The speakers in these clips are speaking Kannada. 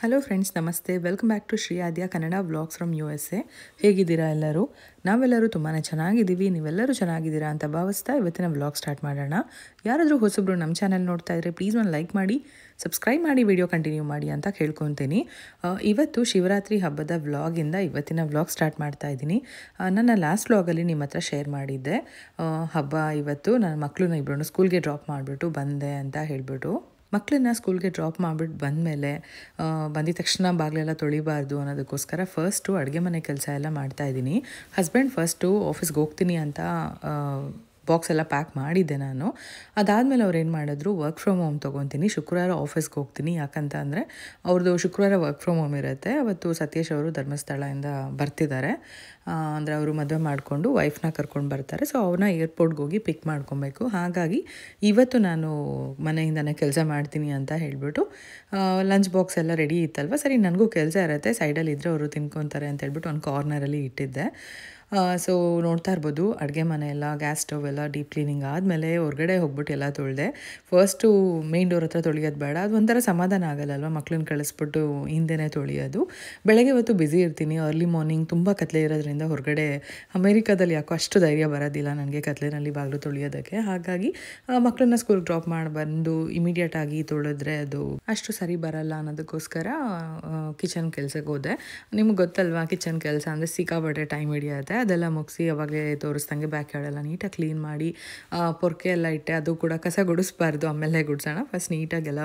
ಹಲೋ ಫ್ರೆಂಡ್ಸ್, ನಮಸ್ತೆ. Welcome back to Shri Aadya Kannada vlogs from USA. ಹೇಗಿದ್ದೀರಾ ಎಲ್ಲರೂ? ನಾವೆಲ್ಲರೂ ತುಂಬಾ ಚೆನ್ನಾಗಿದ್ದೀವಿ. ನೀವೆಲ್ಲರೂ ಚೆನ್ನಾಗಿದ್ದೀರಾ ಅಂತ ಭಾವಿಸ್ತಾ ಇವತ್ತಿನ ವ್ಲಾಗ್ ಸ್ಟಾರ್ಟ್ ಮಾಡೋಣ. ಯಾರಾದರೂ ಹೊಸಬ್ರು ನಮ್ಮ ಚಾನಲ್ ನೋಡ್ತಾ ಇದ್ದರೆ ಪ್ಲೀಸ್ ಒಂದು ಲೈಕ್ ಮಾಡಿ, ಸಬ್ಸ್ಕ್ರೈಬ್ ಮಾಡಿ, ವಿಡಿಯೋ ಕಂಟಿನ್ಯೂ ಮಾಡಿ ಅಂತ ಕೇಳ್ಕೊತೀನಿ. ಇವತ್ತು ಶಿವರಾತ್ರಿ ಹಬ್ಬದ ವ್ಲಾಗಿಂದ ಇವತ್ತಿನ ವ್ಲಾಗ್ ಸ್ಟಾರ್ಟ್ ಮಾಡ್ತಾ ಇದ್ದೀನಿ. ನನ್ನ ಲಾಸ್ಟ್ ವ್ಲಾಗಲ್ಲಿ ನಿಮ್ಮ ಹತ್ರ ಶೇರ್ ಮಾಡಿದ್ದೆ. ಹಬ್ಬ ಇವತ್ತು ನನ್ನ ಮಕ್ಕಳನ್ನ ಇಬ್ಬರನ್ನು ಸ್ಕೂಲ್ಗೆ ಡ್ರಾಪ್ ಮಾಡಿಬಿಟ್ಟು ಬಂದೆ ಅಂತ ಹೇಳಿಬಿಟ್ಟು. ಮಕ್ಕಳನ್ನ ಸ್ಕೂಲ್ಗೆ ಡ್ರಾಪ್ ಮಾಡಿಬಿಟ್ಟು ಬಂದಮೇಲೆ ಬಂದಿದ ತಕ್ಷಣ ಬಾಗಿಲೆಲ್ಲ ತೊಳಿಬಾರ್ದು ಅನ್ನೋದಕ್ಕೋಸ್ಕರ ಫಸ್ಟು ಅಡುಗೆ ಮನೆ ಕೆಲಸ ಎಲ್ಲ ಮಾಡ್ತಾಯಿದ್ದೀನಿ. ಹಸ್ಬೆಂಡ್ ಫಸ್ಟು ಆಫೀಸ್ಗೆ ಹೋಗ್ತೀನಿ ಅಂತ ಬಾಕ್ಸ್ ಎಲ್ಲ ಪ್ಯಾಕ್ ಮಾಡಿದ್ದೆ ನಾನು. ಅದಾದಮೇಲೆ ಅವ್ರು ಏನು ಮಾಡಿದ್ರು, ವರ್ಕ್ ಫ್ರಮ್ ಹೋಮ್ ತೊಗೊತೀನಿ, ಶುಕ್ರವಾರ ಆಫೀಸ್ಗೆ ಹೋಗ್ತೀನಿ. ಯಾಕಂತ ಅಂದರೆ ಅವ್ರದ್ದು ಶುಕ್ರವಾರ ವರ್ಕ್ ಫ್ರಮ್ ಹೋಮ್ ಇರುತ್ತೆ. ಅವತ್ತು ಸತೀಶ್ ಅವರು ಧರ್ಮಸ್ಥಳದಿಂದ ಬರ್ತಿದ್ದಾರೆ. ಅಂದರೆ ಅವರು ಮದುವೆ ಮಾಡಿಕೊಂಡು ವೈಫ್ನ ಕರ್ಕೊಂಡು ಬರ್ತಾರೆ. ಸೊ ಅವ್ರನ್ನ ಏರ್ಪೋರ್ಟ್ಗೆ ಹೋಗಿ ಪಿಕ್ ಮಾಡ್ಕೊಬೇಕು. ಹಾಗಾಗಿ ಇವತ್ತು ನಾನು ಮನೆಯಿಂದನೇ ಕೆಲಸ ಮಾಡ್ತೀನಿ ಅಂತ ಹೇಳಿಬಿಟ್ಟು ಲಂಚ್ ಬಾಕ್ಸ್ ಎಲ್ಲ ರೆಡಿ ಇತ್ತಲ್ವ, ಸರಿ ನನಗೂ ಕೆಲಸ ಇರುತ್ತೆ, ಸೈಡಲ್ಲಿ ಇದ್ದರೆ ಅವರು ತಿನ್ಕೊತಾರೆ ಅಂತ ಹೇಳ್ಬಿಟ್ಟು ಒಂದು ಕಾರ್ನರಲ್ಲಿ ಇಟ್ಟಿದ್ದೆ. ಸೊ ನೋಡ್ತಾ ಇರ್ಬೋದು, ಅಡುಗೆ ಮನೆ ಎಲ್ಲ, ಗ್ಯಾಸ್ ಸ್ಟವ್ ಎಲ್ಲ ಡೀಪ್ ಕ್ಲೀನಿಂಗ್ ಆದಮೇಲೆ ಹೊರಗಡೆ ಹೋಗ್ಬಿಟ್ಟು ಎಲ್ಲ ತೊಳೆದೆ. ಫಸ್ಟು ಮೇನ್ ಡೋರ್ ಹತ್ರ ತೊಳೆಯೋದು ಬೇಡ, ಅದು ಒಂಥರ ಸಮಾಧಾನ ಆಗಲ್ಲಲ್ವ, ಮಕ್ಳನ್ನ ಕಳಿಸ್ಬಿಟ್ಟು ಹಿಂದೆನೇ ತೊಳೆಯೋದು. ಬೆಳಗ್ಗೆ ಹೊತ್ತು ಬ್ಯುಸಿ ಇರ್ತೀನಿ, ಅರ್ಲಿ ಮಾರ್ನಿಂಗ್ ತುಂಬ ಕತ್ಲೆ ಇರೋದ್ರಿಂದ ಹೊರಗಡೆ ಅಮೇರಿಕಾದಲ್ಲಿ ಯಾಕೋ ಅಷ್ಟು ಧೈರ್ಯ ಬರೋದಿಲ್ಲ ನನಗೆ ಕತ್ಲೆನಲ್ಲಿ ಬಾಗಿಲು ತೊಳೆಯೋದಕ್ಕೆ. ಹಾಗಾಗಿ ಮಕ್ಕಳನ್ನ ಸ್ಕೂಲ್ಗೆ ಡ್ರಾಪ್ ಮಾಡಿ ಬಂದು ಇಮಿಡಿಯೇಟಾಗಿ ತೊಳೆದ್ರೆ ಅದು ಅಷ್ಟು ಸರಿ ಬರಲ್ಲ ಅನ್ನೋದಕ್ಕೋಸ್ಕರ ಕಿಚನ್ ಕೆಲಸಕ್ಕೆ ಹೋದೆ. ನಿಮ್ಗೆ ಗೊತ್ತಲ್ವಾ, ಕಿಚನ್ ಕೆಲಸ ಅಂದರೆ ಸಿಕ್ಕಾಪಟ್ಟೆ ಟೈಮ್ ಹಿಡಿಯುತ್ತೆ. ಅದೆಲ್ಲ ಮುಗಿಸಿ ಅವಾಗಲೇ ತೋರಿಸ್ದಂಗೆ ಬ್ಯಾಕ್ ಯಾರ್ಡ್ ಎಲ್ಲ ನೀಟಾಗಿ ಕ್ಲೀನ್ ಮಾಡಿ ಪೊರ್ಕೆ ಎಲ್ಲ ಇಟ್ಟೆ. ಅದು ಕೂಡ ಕಸ ಗುಡಿಸ್ಬಾರ್ದು, ಆಮೇಲೆ ಗುಡಿಸೋಣ, ಫಸ್ಟ್ ನೀಟಾಗೆಲ್ಲ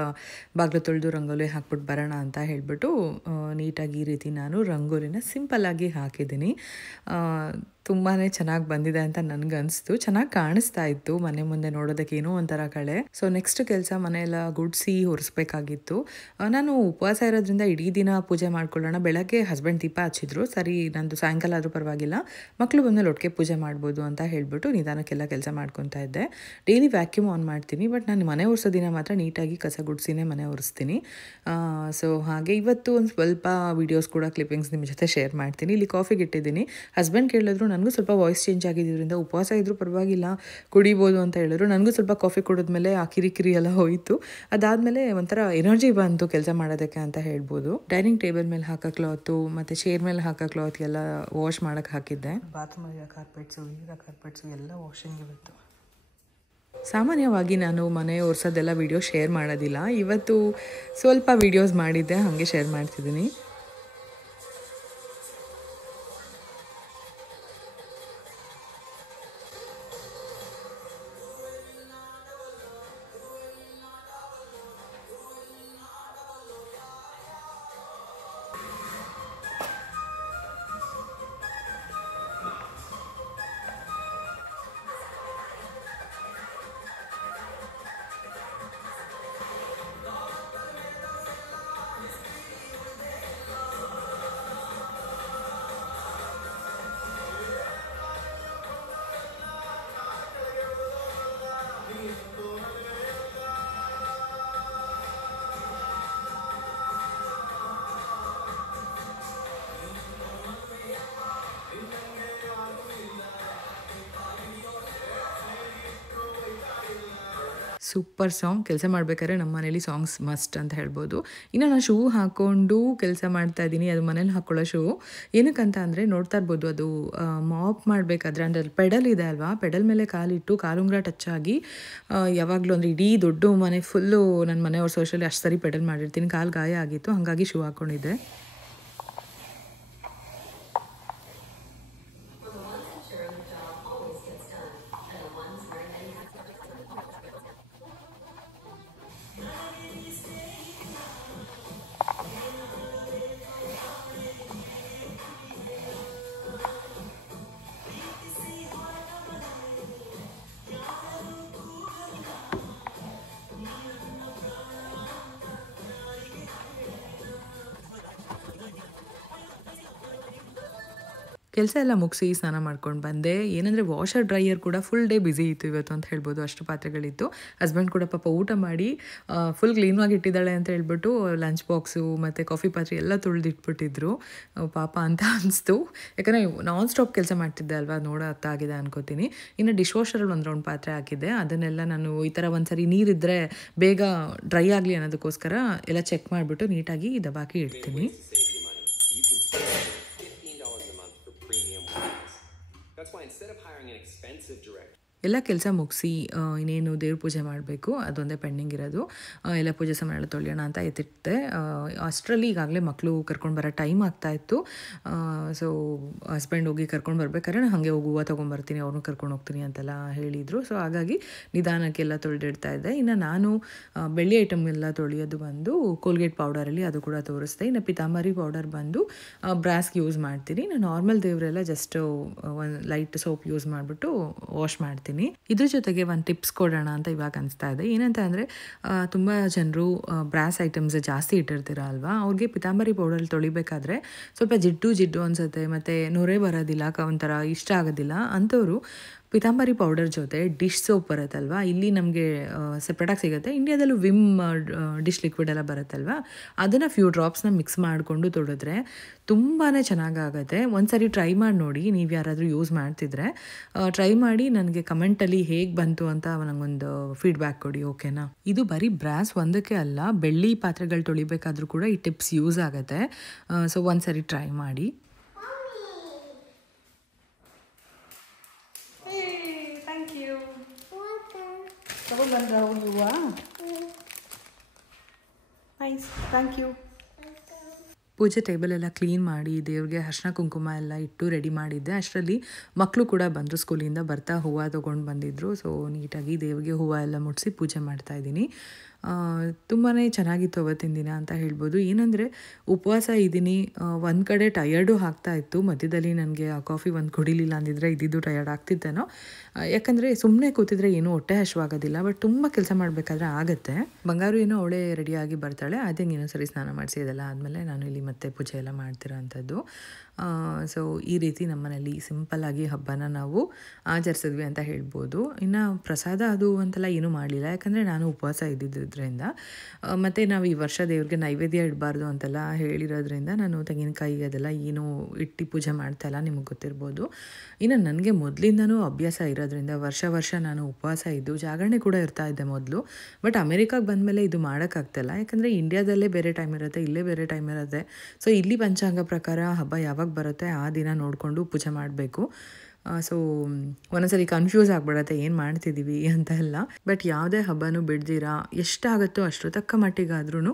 ಬಾಗಿಲು ತೊಳೆದು ರಂಗೋಲಿ ಹಾಕ್ಬಿಟ್ಟು ಬರೋಣ ಅಂತ ಹೇಳಿಬಿಟ್ಟು ನೀಟಾಗಿ ಈ ರೀತಿ ನಾನು ರಂಗೋಲಿನ ಸಿಂಪಲ್ಲಾಗಿ ಹಾಕಿದ್ದೀನಿ. ತುಂಬಾ ಚೆನ್ನಾಗಿ ಬಂದಿದೆ ಅಂತ ನನಗನ್ನಿಸ್ತು. ಚೆನ್ನಾಗಿ ಕಾಣಿಸ್ತಾ ಇತ್ತು ಮನೆ ಮುಂದೆ ನೋಡೋದಕ್ಕೆ, ಏನೋ ಒಂಥರ ಕಳೆ. ಸೊ ನೆಕ್ಸ್ಟ್ ಕೆಲಸ ಮನೆಯೆಲ್ಲ ಗುಡಿಸಿ ಒರೆಸ್ಬೇಕಾಗಿತ್ತು. ನಾನು ಉಪವಾಸ ಇರೋದ್ರಿಂದ ಇಡೀ ದಿನ ಪೂಜೆ ಮಾಡ್ಕೊಳ್ಳೋಣ. ಬೆಳಗ್ಗೆ ಹಸ್ಬೆಂಡ್ ದೀಪ ಹಚ್ಚಿದ್ರು, ಸರಿ ನಂದು ಸಾಯಂಕಾಲ ಆದರೂ ಪರವಾಗಿಲ್ಲ, ಮಕ್ಕಳು ಬಂದಮೇಲೆ ಒಟ್ಟಿಗೆ ಪೂಜೆ ಮಾಡ್ಬೋದು ಅಂತ ಹೇಳಿಬಿಟ್ಟು ನಿಧಾನಕ್ಕೆಲ್ಲ ಕೆಲಸ ಮಾಡ್ಕೊತಾ ಇದ್ದೆ. ಡೈಲಿ ವ್ಯಾಕ್ಯೂಮ್ ಆನ್ ಮಾಡ್ತೀನಿ, ಬಟ್ ನಾನು ಮನೆ ಒರೆಸೋ ದಿನ ಮಾತ್ರ ನೀಟಾಗಿ ಕಸ ಗುಡಿಸಿನೇ ಮನೆ ಒರೆಸ್ತೀನಿ. ಸೊ ಹಾಗೆ ಇವತ್ತು ಒಂದು ಸ್ವಲ್ಪ ವೀಡಿಯೋಸ್ ಕೂಡ ಕ್ಲಿಪ್ಪಿಂಗ್ಸ್ ನಿಮ್ಮ ಜೊತೆ ಶೇರ್ ಮಾಡ್ತೀನಿ. ಇಲ್ಲಿ ಕಾಫಿಗೆ ಇಟ್ಟಿದ್ದೀನಿ. ಹಸ್ಬೆಂಡ್ ಕೇಳಿದ್ರು, ನನಗೂ ಸ್ವಲ್ಪ ವಾಯ್ಸ್ ಚೇಂಜ್ ಆಗಿದ್ದರಿಂದ ಉಪವಾಸ ಇದ್ರೂ ಪರವಾಗಿಲ್ಲ ಕುಡಿಬೋದು ಅಂತ ಹೇಳಿದ್ರು. ನನಗೂ ಸ್ವಲ್ಪ ಕಾಫಿ ಕುಡಿದ್ಮೇಲೆ ಆ ಕಿರಿಕಿರಿ ಎಲ್ಲ ಹೋಯಿತು. ಅದಾದಮೇಲೆ ಒಂಥರ ಎನರ್ಜಿ ಬಂತು ಕೆಲಸ ಮಾಡೋದಕ್ಕೆ ಅಂತ ಹೇಳ್ಬೋದು. ಡೈನಿಂಗ್ ಟೇಬಲ್ ಮೇಲೆ ಹಾಕೋ ಕ್ಲಾತು ಮತ್ತು ಚೇರ್ ಮೇಲೆ ಹಾಕೋ ಕ್ಲಾತ್ ಎಲ್ಲ ವಾಶ್ ಮಾಡೋಕ್ಕೆ ಹಾಕಿದ್ದೆ. ಬಾತ್ರೂಮಲ್ಲಿರೋ ಕಾರ್ಪೆಟ್ಸು, ಇಲ್ಲಿರೋ ಕಾರ್ಪೆಟ್ಸು ಎಲ್ಲ ವಾಷಿಂಗ್ ಇತ್ತು. ಸಾಮಾನ್ಯವಾಗಿ ನಾನು ಮನೆ ಒರೆಸೋದೆಲ್ಲ ವೀಡಿಯೋ ಶೇರ್ ಮಾಡೋದಿಲ್ಲ. ಇವತ್ತು ಸ್ವಲ್ಪ ವೀಡಿಯೋಸ್ ಮಾಡಿದ್ದೆ, ಹಾಗೆ ಶೇರ್ ಮಾಡ್ತಿದ್ದೀನಿ. Super song. ಕೆಲಸ ಮಾಡಬೇಕಾದ್ರೆ ನಮ್ಮ ಮನೇಲಿ ಸಾಂಗ್ಸ್ ಮಸ್ಟ್ ಅಂತ ಹೇಳ್ಬೋದು. ಇನ್ನು ನಾನು ಶೂ ಹಾಕ್ಕೊಂಡು ಕೆಲಸ ಮಾಡ್ತಾ ಇದ್ದೀನಿ. ಅದು ಮನೇಲಿ ಹಾಕ್ಕೊಳ್ಳೋ ಶೂ. ಏನಕ್ಕಂತ ಅಂದರೆ ನೋಡ್ತಾ ಇರ್ಬೋದು, ಅದು ಮಾಪ್ ಮಾಡಬೇಕಾದ್ರೆ ಅಂದರೆ ಪೆಡಲ್ ಇದೆ ಅಲ್ವಾ, ಪೆಡಲ್ ಮೇಲೆ ಕಾಲಿಟ್ಟು ಕಾಲುಂಗ್ರ ಟಚ್ ಆಗಿ ಯಾವಾಗಲೂ ಅಂದರೆ ಇಡೀ ದೊಡ್ಡ ಮನೆ ಫುಲ್ಲು ನನ್ನ ಮನೆ ಅವ್ರ ಸೋಷಲ್ಲಿ ಅಷ್ಟು ಸರಿ ಪೆಡಲ್ ಮಾಡಿರ್ತೀನಿ, ಕಾಲು ಗಾಯ ಆಗಿತ್ತು, ಹಾಗಾಗಿ ಶೂ ಹಾಕ್ಕೊಂಡಿದ್ದೆ. ಕೆಲಸ ಎಲ್ಲ ಮುಗಿಸಿ ಸ್ನಾನ ಮಾಡ್ಕೊಂಡು ಬಂದೆ. ಏನಂದರೆ ವಾಷರ್ ಡ್ರೈಯರ್ ಕೂಡ ಫುಲ್ ಡೇ ಬ್ಯುಸಿ ಇತ್ತು ಇವತ್ತು ಅಂತ ಹೇಳ್ಬೋದು, ಅಷ್ಟು ಪಾತ್ರೆಗಳಿತ್ತು. ಹಸ್ಬೆಂಡ್ ಕೂಡ ಪಾಪ ಊಟ ಮಾಡಿ ಫುಲ್ ಕ್ಲೀನಾಗಿ ಇಟ್ಟಿದ್ದಾಳೆ ಅಂತ ಹೇಳ್ಬಿಟ್ಟು ಲಂಚ್ ಬಾಕ್ಸು ಮತ್ತು ಕಾಫಿ ಪಾತ್ರೆ ಎಲ್ಲ ತೊಳೆದಿಟ್ಬಿಟ್ಟಿದ್ರು. ಪಾಪ ಅಂತ ಅನಿಸ್ತು, ಯಾಕಂದರೆ ನಾನ್ ಸ್ಟಾಪ್ ಕೆಲಸ ಮಾಡ್ತಿದ್ದೆ ಅಲ್ವಾ, ನೋಡೋ ಅರ್ಥ ಆಗಿದೆ ಅನ್ಕೋತೀನಿ. ಇನ್ನು ಡಿಶ್ ವಾಷರಲ್ಲಿ ಒಂದು ರೌಂಡ್ ಪಾತ್ರೆ ಹಾಕಿದ್ದೆ, ಅದನ್ನೆಲ್ಲ ನಾನು ಈ ಥರ ಒಂದು ಸರಿ ನೀರಿದ್ದರೆ ಬೇಗ ಡ್ರೈ ಆಗಲಿ ಅನ್ನೋದಕ್ಕೋಸ್ಕರ ಎಲ್ಲ ಚೆಕ್ ಮಾಡಿಬಿಟ್ಟು ನೀಟಾಗಿ ದಬಾಕಿ ಇಡ್ತೀನಿ. ಎಲ್ಲ ಕೆಲಸ ಮುಗಿಸಿ ಇನ್ನೇನು ದೇವ್ರ ಪೂಜೆ ಮಾಡಬೇಕು, ಅದೊಂದೇ ಪೆಂಡಿಂಗ್ ಇರೋದು. ಎಲ್ಲ ಪೂಜೆ ಸಾಮಾನೆಲ್ಲ ತೊಳೆಯೋಣ ಅಂತ ಎತ್ತಿಟ್ಟೆ. ಅಷ್ಟರಲ್ಲಿ ಈಗಾಗಲೇ ಮಕ್ಕಳು ಕರ್ಕೊಂಡು ಬರೋ ಟೈಮ್ ಆಗ್ತಾಯಿತ್ತು. ಸೊ ಹಸ್ಬೆಂಡ್ ಹೋಗಿ ಕರ್ಕೊಂಡು ಬರ್ಬೇಕಾದ್ರೆ ನಾನು ಹಾಗೆ ಹೋಗಿ ಹೂವು ತೊಗೊಂಬರ್ತೀನಿ, ಅವ್ರನ್ನೂ ಕರ್ಕೊಂಡು ಹೋಗ್ತೀನಿ ಅಂತೆಲ್ಲ ಹೇಳಿದರು. ಸೊ ಹಾಗಾಗಿ ನಿಧಾನಕ್ಕೆಲ್ಲ ತೊಳೆದಿಡ್ತಾ ಇದ್ದೆ. ಇನ್ನು ನಾನು ಬೆಳ್ಳಿ ಐಟಮ್ ಎಲ್ಲ ತೊಳೆಯೋದು ಬಂದು ಕೋಲ್ಗೇಟ್ ಪೌಡರಲ್ಲಿ, ಅದು ಕೂಡ ತೋರಿಸ್ದೆ. ಇನ್ನು ಪಿತಾಂಬರಿ ಪೌಡರ್ ಬಂದು ಬ್ರಾಸ್ಗೆ ಯೂಸ್ ಮಾಡ್ತೀನಿ. ನಾನು ನಾರ್ಮಲ್ ದೇವರೆಲ್ಲ ಜಸ್ಟ್ ಒಂದು ಲೈಟ್ ಸೋಪ್ ಯೂಸ್ ಮಾಡಿಬಿಟ್ಟು ವಾಶ್ ಮಾಡ್ತೀನಿ. ಇದ್ರ ಜೊತೆಗೆ ಒಂದು ಟಿಪ್ಸ್ ಕೊಡೋಣ ಅಂತ ಇವಾಗ ಅನಿಸ್ತಾ ಇದೆ. ಏನಂತ ಅಂದರೆ ತುಂಬ ಜನರು ಬ್ರಾಸ್ ಐಟಮ್ಸ್ ಜಾಸ್ತಿ ಇಟ್ಟಿರ್ತೀರ ಅಲ್ವಾ, ಅವ್ರಿಗೆ ಪಿತಾಂಬರಿ ಪೌಡರ್ ತೊಳಿಬೇಕಾದ್ರೆ ಸ್ವಲ್ಪ ಜಿಡ್ಡು ಅನಿಸುತ್ತೆ ಮತ್ತು ನೊರೆ ಬರೋದಿಲ್ಲ, ಒಂಥರ ಇಷ್ಟ ಆಗೋದಿಲ್ಲ ಅಂಥವ್ರು ಪಿತಾಂಬರಿ ಪೌಡರ್ ಜೊತೆ ಡಿಶ್ ಸೋಪ್ ಬರುತ್ತಲ್ವ, ಇಲ್ಲಿ ನಮಗೆ ಸೆಪ್ರೇಟಾಗಿ ಸಿಗುತ್ತೆ, ಇಂಡಿಯಾದಲ್ಲೂ ವಿಮ್ ಡಿಶ್ ಲಿಕ್ವಿಡ್ ಎಲ್ಲ ಬರುತ್ತಲ್ವ, ಅದನ್ನು ಫ್ಯೂ ಡ್ರಾಪ್ಸ್ನ ಮಿಕ್ಸ್ ಮಾಡಿಕೊಂಡು ತೊಳೆದ್ರೆ ತುಂಬಾ ಚೆನ್ನಾಗಾಗುತ್ತೆ. ಒಂದು ಸರಿ ಟ್ರೈ ಮಾಡಿ ನೋಡಿ, ನೀವು ಯಾರಾದರೂ ಯೂಸ್ ಮಾಡ್ತಿದ್ರೆ ಟ್ರೈ ಮಾಡಿ ನನಗೆ ಕಮೆಂಟಲ್ಲಿ ಹೇಗೆ ಬಂತು ಅಂತ ನನಗೊಂದು ಫೀಡ್ಬ್ಯಾಕ್ ಕೊಡಿ, ಓಕೆನಾ. ಇದು ಬರೀ ಬ್ರಾಸ್ ಒಂದಕ್ಕೆ ಅಲ್ಲ, ಬೆಳ್ಳಿ ಪಾತ್ರೆಗಳು ತೊಳಿಬೇಕಾದ್ರೂ ಕೂಡ ಈ ಟಿಪ್ಸ್ ಯೂಸ್ ಆಗುತ್ತೆ. ಸೊ ಒಂದು ಸರಿ ಟ್ರೈ ಮಾಡಿ. ತಗೊಂಡ್ಬಂದ್ರ ಹೂವು? Nice, thank you. ಪೂಜೆ ಟೇಬಲ್ ಎಲ್ಲ ಕ್ಲೀನ್ ಮಾಡಿ ದೇವ್ರಿಗೆ ಅರ್ಶಿನ ಕುಂಕುಮ ಎಲ್ಲ ಇಟ್ಟು ರೆಡಿ ಮಾಡಿದ್ದೆ. ಅಷ್ಟರಲ್ಲಿ ಮಕ್ಕಳು ಕೂಡ ಬಂದರು, ಸ್ಕೂಲಿಂದ ಬರ್ತಾ ಹೂವು ತೊಗೊಂಡು ಬಂದಿದ್ದರು. ಸೊ ನೀಟಾಗಿ ದೇವ್ರಿಗೆ ಹೂವು ಎಲ್ಲ ಮುಡಿಸಿ ಪೂಜೆ ಮಾಡ್ತಾಯಿದ್ದೀನಿ. ತುಂಬಾ ಚೆನ್ನಾಗಿತ್ತು ಅವತ್ತಿನ ದಿನ ಅಂತ ಹೇಳ್ಬೋದು. ಏನಂದರೆ ಉಪವಾಸ ಇದ್ದೀನಿ, ಒಂದು ಕಡೆ ಟಯರ್ಡು ಆಗ್ತಾಯಿತ್ತು, ಮಧ್ಯದಲ್ಲಿ ನನಗೆ ಆ ಕಾಫಿ ಒಂದು ಕುಡಿಲಿಲ್ಲ ಅಂದಿದ್ರೆ ಇದ್ದಿದ್ದು ಟಯರ್ಡ್ ಆಗ್ತಿತ್ತೇನೋ. ಯಾಕಂದರೆ ಸುಮ್ಮನೆ ಕೂತಿದ್ರೆ ಏನೂ ಹೊಟ್ಟೆ ಹಶ್ವಾಗೋದಿಲ್ಲ, ಬಟ್ ತುಂಬ ಕೆಲಸ ಮಾಡಬೇಕಾದ್ರೆ ಆಗುತ್ತೆ. ಬಂಗಾರು ಏನೋ ಅವಳೇ ರೆಡಿಯಾಗಿ ಬರ್ತಾಳೆ, ಅದೇ ಇನ್ನೊಂದ್ಸರಿ ಸ್ನಾನ ಮಾಡಿಸಿ ಅದೆಲ್ಲ ಆದಮೇಲೆ ನಾನು ಇಲ್ಲಿ ಮತ್ತೆ ಪೂಜೆ ಎಲ್ಲ ಮಾಡ್ತಿರೋ ಅಂಥದ್ದು. ಸೊ ಈ ರೀತಿ ನಮ್ಮನೇಲಿ ಸಿಂಪಲ್ಲಾಗಿ ಹಬ್ಬನ ನಾವು ಆಚರಿಸಿದ್ವಿ ಅಂತ ಹೇಳ್ಬೋದು. ಇನ್ನು ಪ್ರಸಾದ ಅದು ಅಂತೆಲ್ಲ ಏನೂ ಮಾಡಲಿಲ್ಲ, ಯಾಕಂದರೆ ನಾನು ಉಪವಾಸ ಇದ್ದಿದ್ದರಿಂದ, ಮತ್ತು ನಾವು ಈ ವರ್ಷ ದೇವ್ರಿಗೆ ನೈವೇದ್ಯ ಇಡಬಾರ್ದು ಅಂತೆಲ್ಲ ಹೇಳಿರೋದ್ರಿಂದ ನಾನು ತೆಂಗಿನಕಾಯಿ ಅದೆಲ್ಲ ಏನೂ ಇಟ್ಟು ಪೂಜೆ ಮಾಡ್ತಾಯಿಲ್ಲ, ನಿಮಗೆ ಗೊತ್ತಿರ್ಬೋದು. ಇನ್ನು ನನಗೆ ಮೊದಲಿಂದನೂ ಅಭ್ಯಾಸ ಇರೋದ್ರಿಂದ ವರ್ಷ ನಾನು ಉಪವಾಸ ಇದ್ದು ಜಾಗರಣೆ ಕೂಡ ಇರ್ತಾ ಇದ್ದೆ ಮೊದಲು. ಬಟ್ ಅಮೆರಿಕಾಗೆ ಬಂದಮೇಲೆ ಇದು ಮಾಡೋಕ್ಕಾಗ್ತಿಲ್ಲ, ಯಾಕಂದರೆ ಇಂಡಿಯಾದಲ್ಲೇ ಬೇರೆ ಟೈಮ್ ಇರುತ್ತೆ, ಇಲ್ಲೇ ಬೇರೆ ಟೈಮ್ ಇರುತ್ತೆ. ಸೊ ಇಲ್ಲಿ ಪಂಚಾಂಗ ಪ್ರಕಾರ ಹಬ್ಬ ಯಾವಾಗ ಬರುತ್ತೆ ಆ ದಿನ ನೋಡಿಕೊಂಡು ಪೂಜೆ ಮಾಡಬೇಕು. ಸೊ ಒಂದೊಂದ್ಸರಿ ಕನ್ಫ್ಯೂಸ್ ಆಗಿಬಿಡತ್ತೆ ಏನು ಮಾಡ್ತಿದ್ದೀವಿ ಅಂತ ಎಲ್ಲ. ಬಟ್ ಯಾವುದೇ ಹಬ್ಬನೂ ಬಿಡ್ದಿರಾ ಎಷ್ಟಾಗುತ್ತೋ ಅಷ್ಟು ತಕ್ಕ ಮಟ್ಟಿಗಾದ್ರೂ